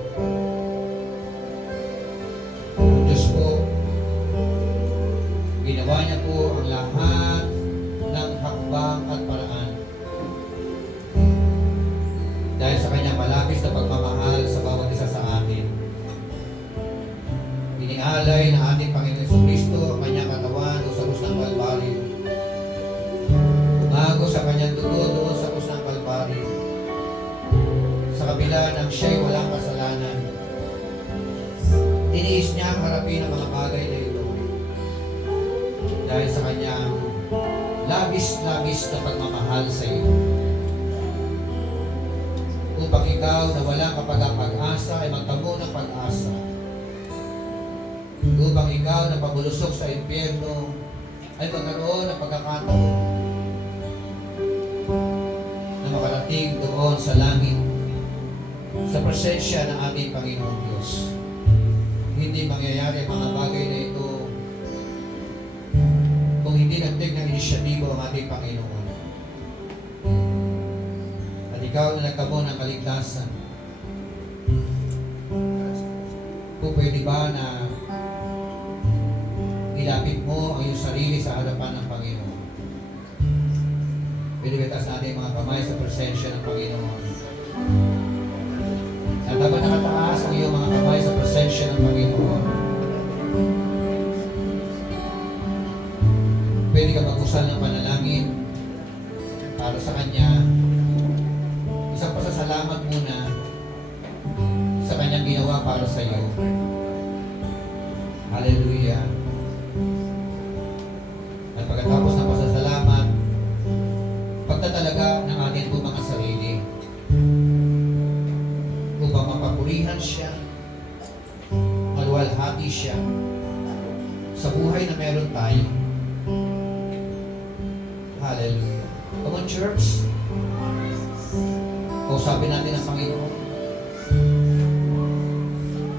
Ang Diyos po, ginawa niya po ang lahat ng hakbang at paraan. Dahil sa kanyang malapis na pagmamahal sa bawat isa sa atin. Inialay ng ating Panginoon Jesucristo ang kanyang katawan doon sa krus ng Kalbaryo. Umago sa kanyang dugo doon sa krus ng Kalbaryo. Sa kabila ng siya'y walang kasalanan, tiniis niya ang harapin ang mga bagay na ito. Dahil sa kanyang labis-labis na pagmamahal sa iyo. Upang ikaw na walang kapag-pag-asa ay magtamo ng pag-asa. Upang ikaw na pabulusok sa impyerno ay magkaroon ng pagkakataon na makarating doon sa langit sa presensya ng ating Panginoong Diyos. Hindi mangyayari ang mga bagay na ito kung hindi nagtig ng inisyatibo ang ating Panginoon. At ikaw na nagtamo ng kaligtasan, kung pwede ba na ilapit mo ang iyong sarili sa harapan ng Panginoon. Pwede ba taas natin mga kamay sa presensya ng Panginoon. At habang nakataas ang iyong mga kamay sa presensya ng Panginoon, pwede ka magkusal ng panalangin para sa Kanya. Isang pasasalamat muna sa Kanyang ginawa para sa iyo. Hallelujah. At pagkatapos ng pasasalamat, pagtatalaga ng ating po mga sarili upang mapapurihan siya, maluwalhati siya sa buhay na meron tayo. Hallelujah. Come on, church. Kausapin natin ang Panginoon.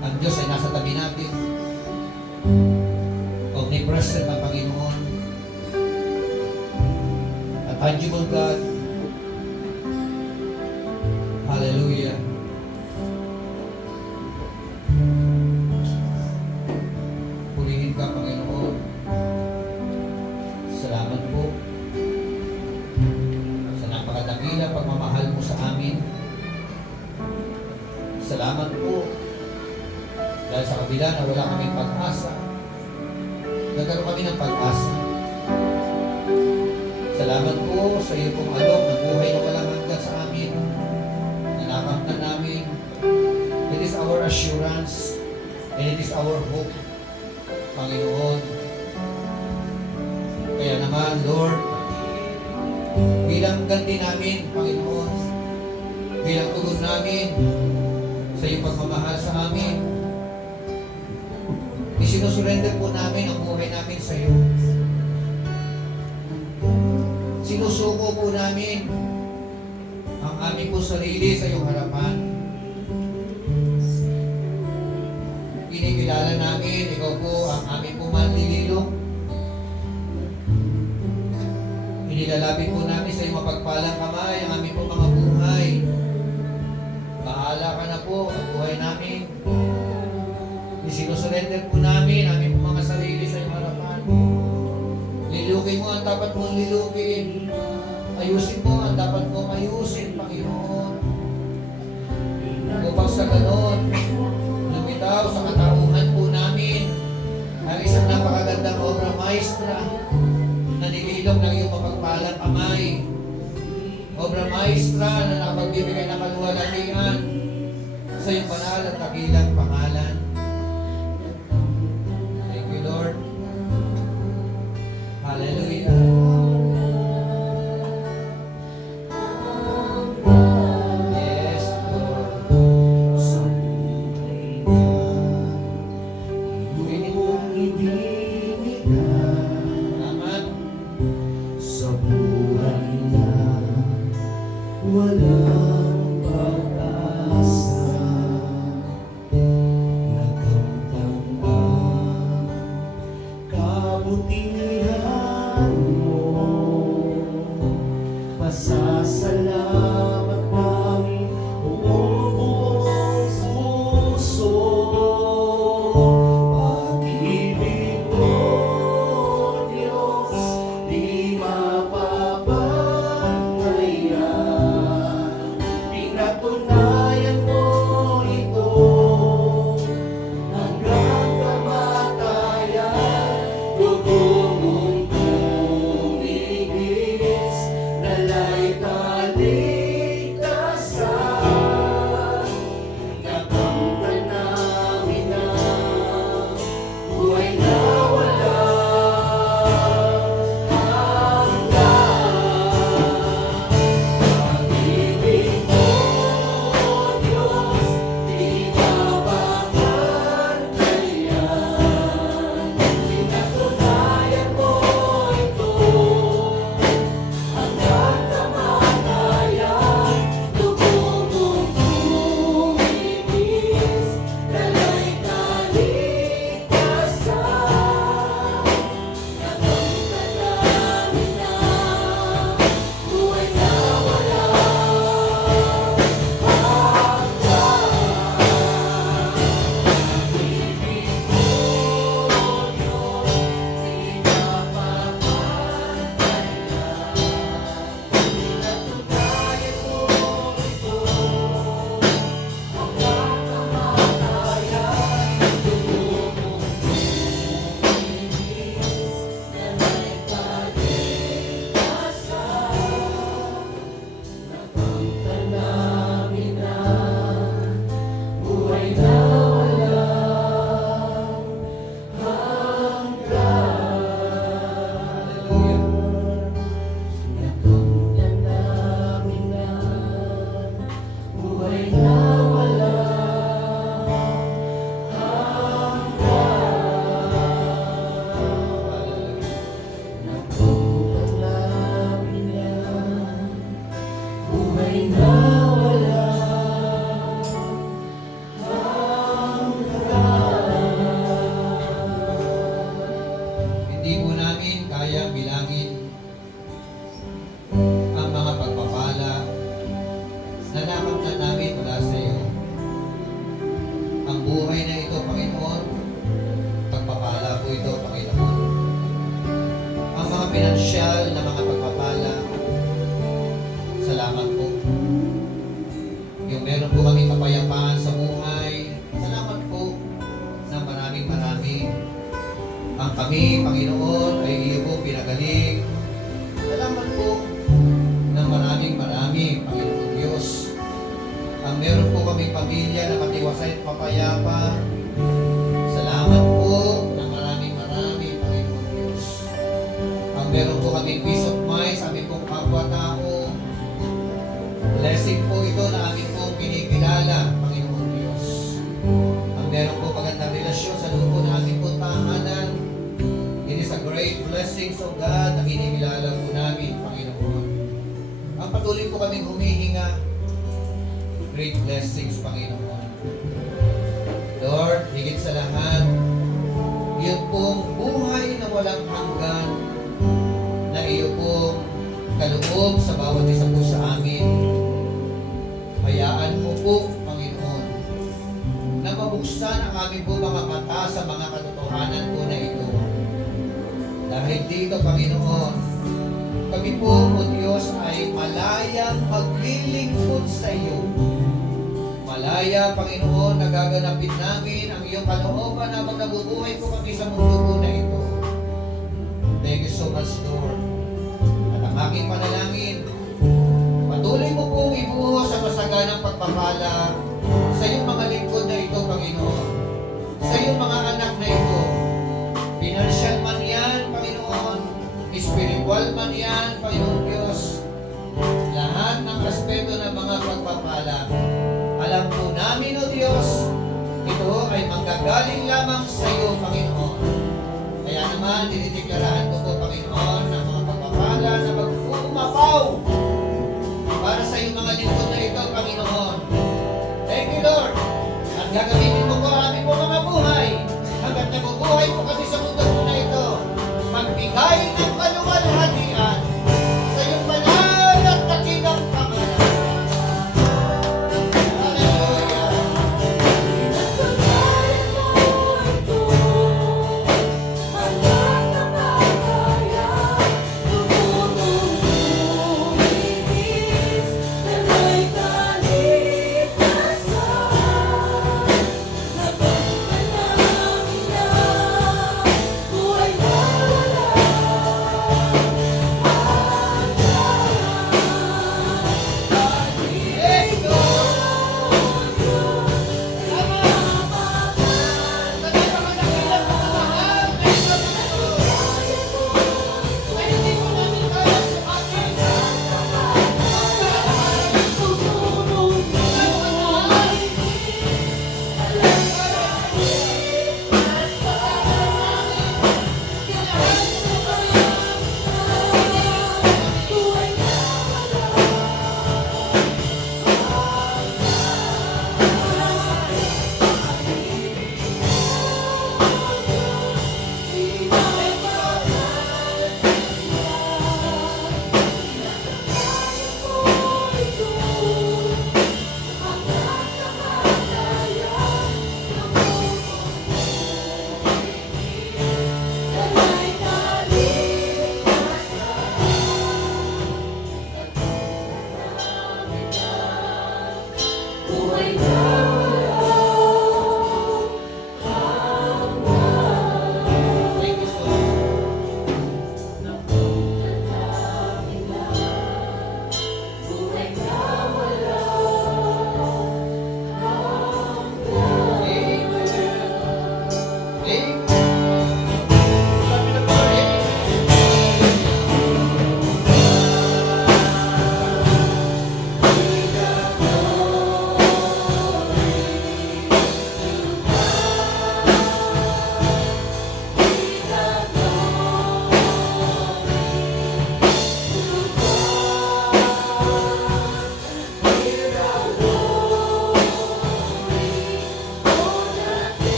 Ang Diyos ay nasa tabi natin. Omnipresent ang Panginoon. A tangible God. Hallelujah. Purihin ka, Panginoon. Salamat po sa napakadakila pagmamahal mo sa amin. Salamat po dahil sa kabila na wala kaming pag-asa, nagkaroon kami ng pag-asa. Salamat po sa iyo pong alok na buhay na walang hanggan sa amin, na nakamtan namin. It is our assurance and it is our hope, Panginoon. Kaya naman, Lord, bilang ganti namin, Panginoon, bilang tugon namin sa iyong pagmamahal sa amin, isinusurrender po namin ang buhay namin sa iyo. Sinusuko po namin ang aming po sarili sa iyong harapan. Kinikilala namin, ikaw po ang aming po manlililo. Inilalapit po namin sa iyong mapagpalang kamay ang aming po mga buhay. Bahala ka na po ang buhay namin. Isinusurrender po namin ang aming po mga sarili sa iyong harapan. Lilukin mo ang dapat mong lilukin. Ayusin mo ang dapat mong ayusin, Panginoon. Upang sa ganon, lumitaw sa katauhan po namin ang isang napakagandang obra maestra na nililog ng iyong mapagpalang kamay. Obra maestra na nakapagbibigay ng kaluwalhatian sa iyong banal at dakilang pangalan. Thank you, Lord. Hallelujah. Yes, Lord. Salamat. Sa buhay na walang pag-asa, Ang buhay na ito, Panginoon, pagpapala po ito, Panginoon. Ang mga pinansyal na mga pagpapala, salamat po. Yung meron po kami kapayapaan sa buhay, salamat po na maraming marami. Ang kami, Panginoon, ay iyo po pinagaling. Salamat po na maraming marami, Panginoon Diyos. Ang meron po kami pamilya na matiwasay at papayapa. Salamat po na maraming marami, Panginoon Diyos. Ang meron po kami peace of mind sa aming pong kapwa-tao. Blessing po ito na aming pong pinikilala, Panginoon Diyos. Ang meron po magandang relasyon sa loob po ng aming pong tahanan. It is a great blessing of God na kinikilala po namin, Panginoon. Ang patuloy po kaming humihinga, great blessings, Panginoon. Lord, higit sa lahat, yun pong buhay na walang hanggan na iyo pong kaloob sa bawat isa po sa amin. Hayaan mo po, Panginoon, na mabuksan ang aming po mga mata sa mga katotohanan po na ito. Dahil dito, Panginoon, kami po, O Diyos, ay malayang maglilingkod sa iyo. Malaya, Panginoon, nagaganapin namin ang iyong kalooban habang nabubuhay po kami sa mundo po na ito. Thank you so much, Lord. At ang aking panalangin, patuloy mo pong ibuhos sa masaganang pagpapala sa iyong mga lingkod na ito, Panginoon. Sa iyong mga anak na ito. Financial man yan, Panginoon. Spiritual man yan, Panginoon Diyos. Lahat ng aspeto ng mga pagpapala. Alam po namin, O Diyos, ito ay manggagaling lamang sa iyo, Panginoon. Kaya naman, dinideklaraan ko po, Panginoon, ng mga pagpapala na mag-uumapaw para sa iyong mga lingkod na ito, Panginoon. Thank you, Lord. At gagamitin mo po ang aming po mga buhay. Hanggat nabubuhay po kami sa mundo po na ito. Magbigay ng kaluwalhatian sa iyong banal at dakilang pangalan. Hallelujah. Hanggang na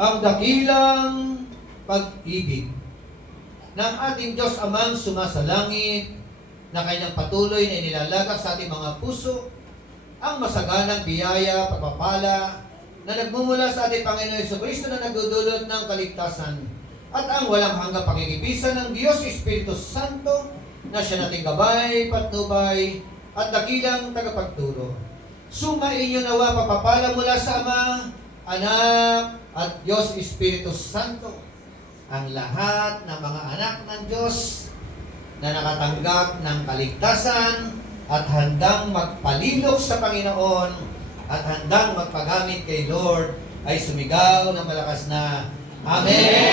ang dakilang pag-ibig ng ating Diyos Amang sumasalangit na kanyang patuloy na inilalagak sa ating mga puso, ang masaganang biyaya, pagpapala na nagmumula sa ating Panginoon Jesucristo na nagdudulot ng kaligtasan at ang walang hanggang pakikibisan ng Diyos Espiritu Santo na siya nating gabay, patnubay at dakilang tagapagturo. Sumainyo nawa papapala mula sa Ama, Anak at Diyos Espiritu Santo ang lahat ng mga anak ng Diyos na nakatanggap ng kaligtasan at handang magpalilok sa Panginoon at handang magpagamit kay Lord ay sumigaw ng malakas na Amen!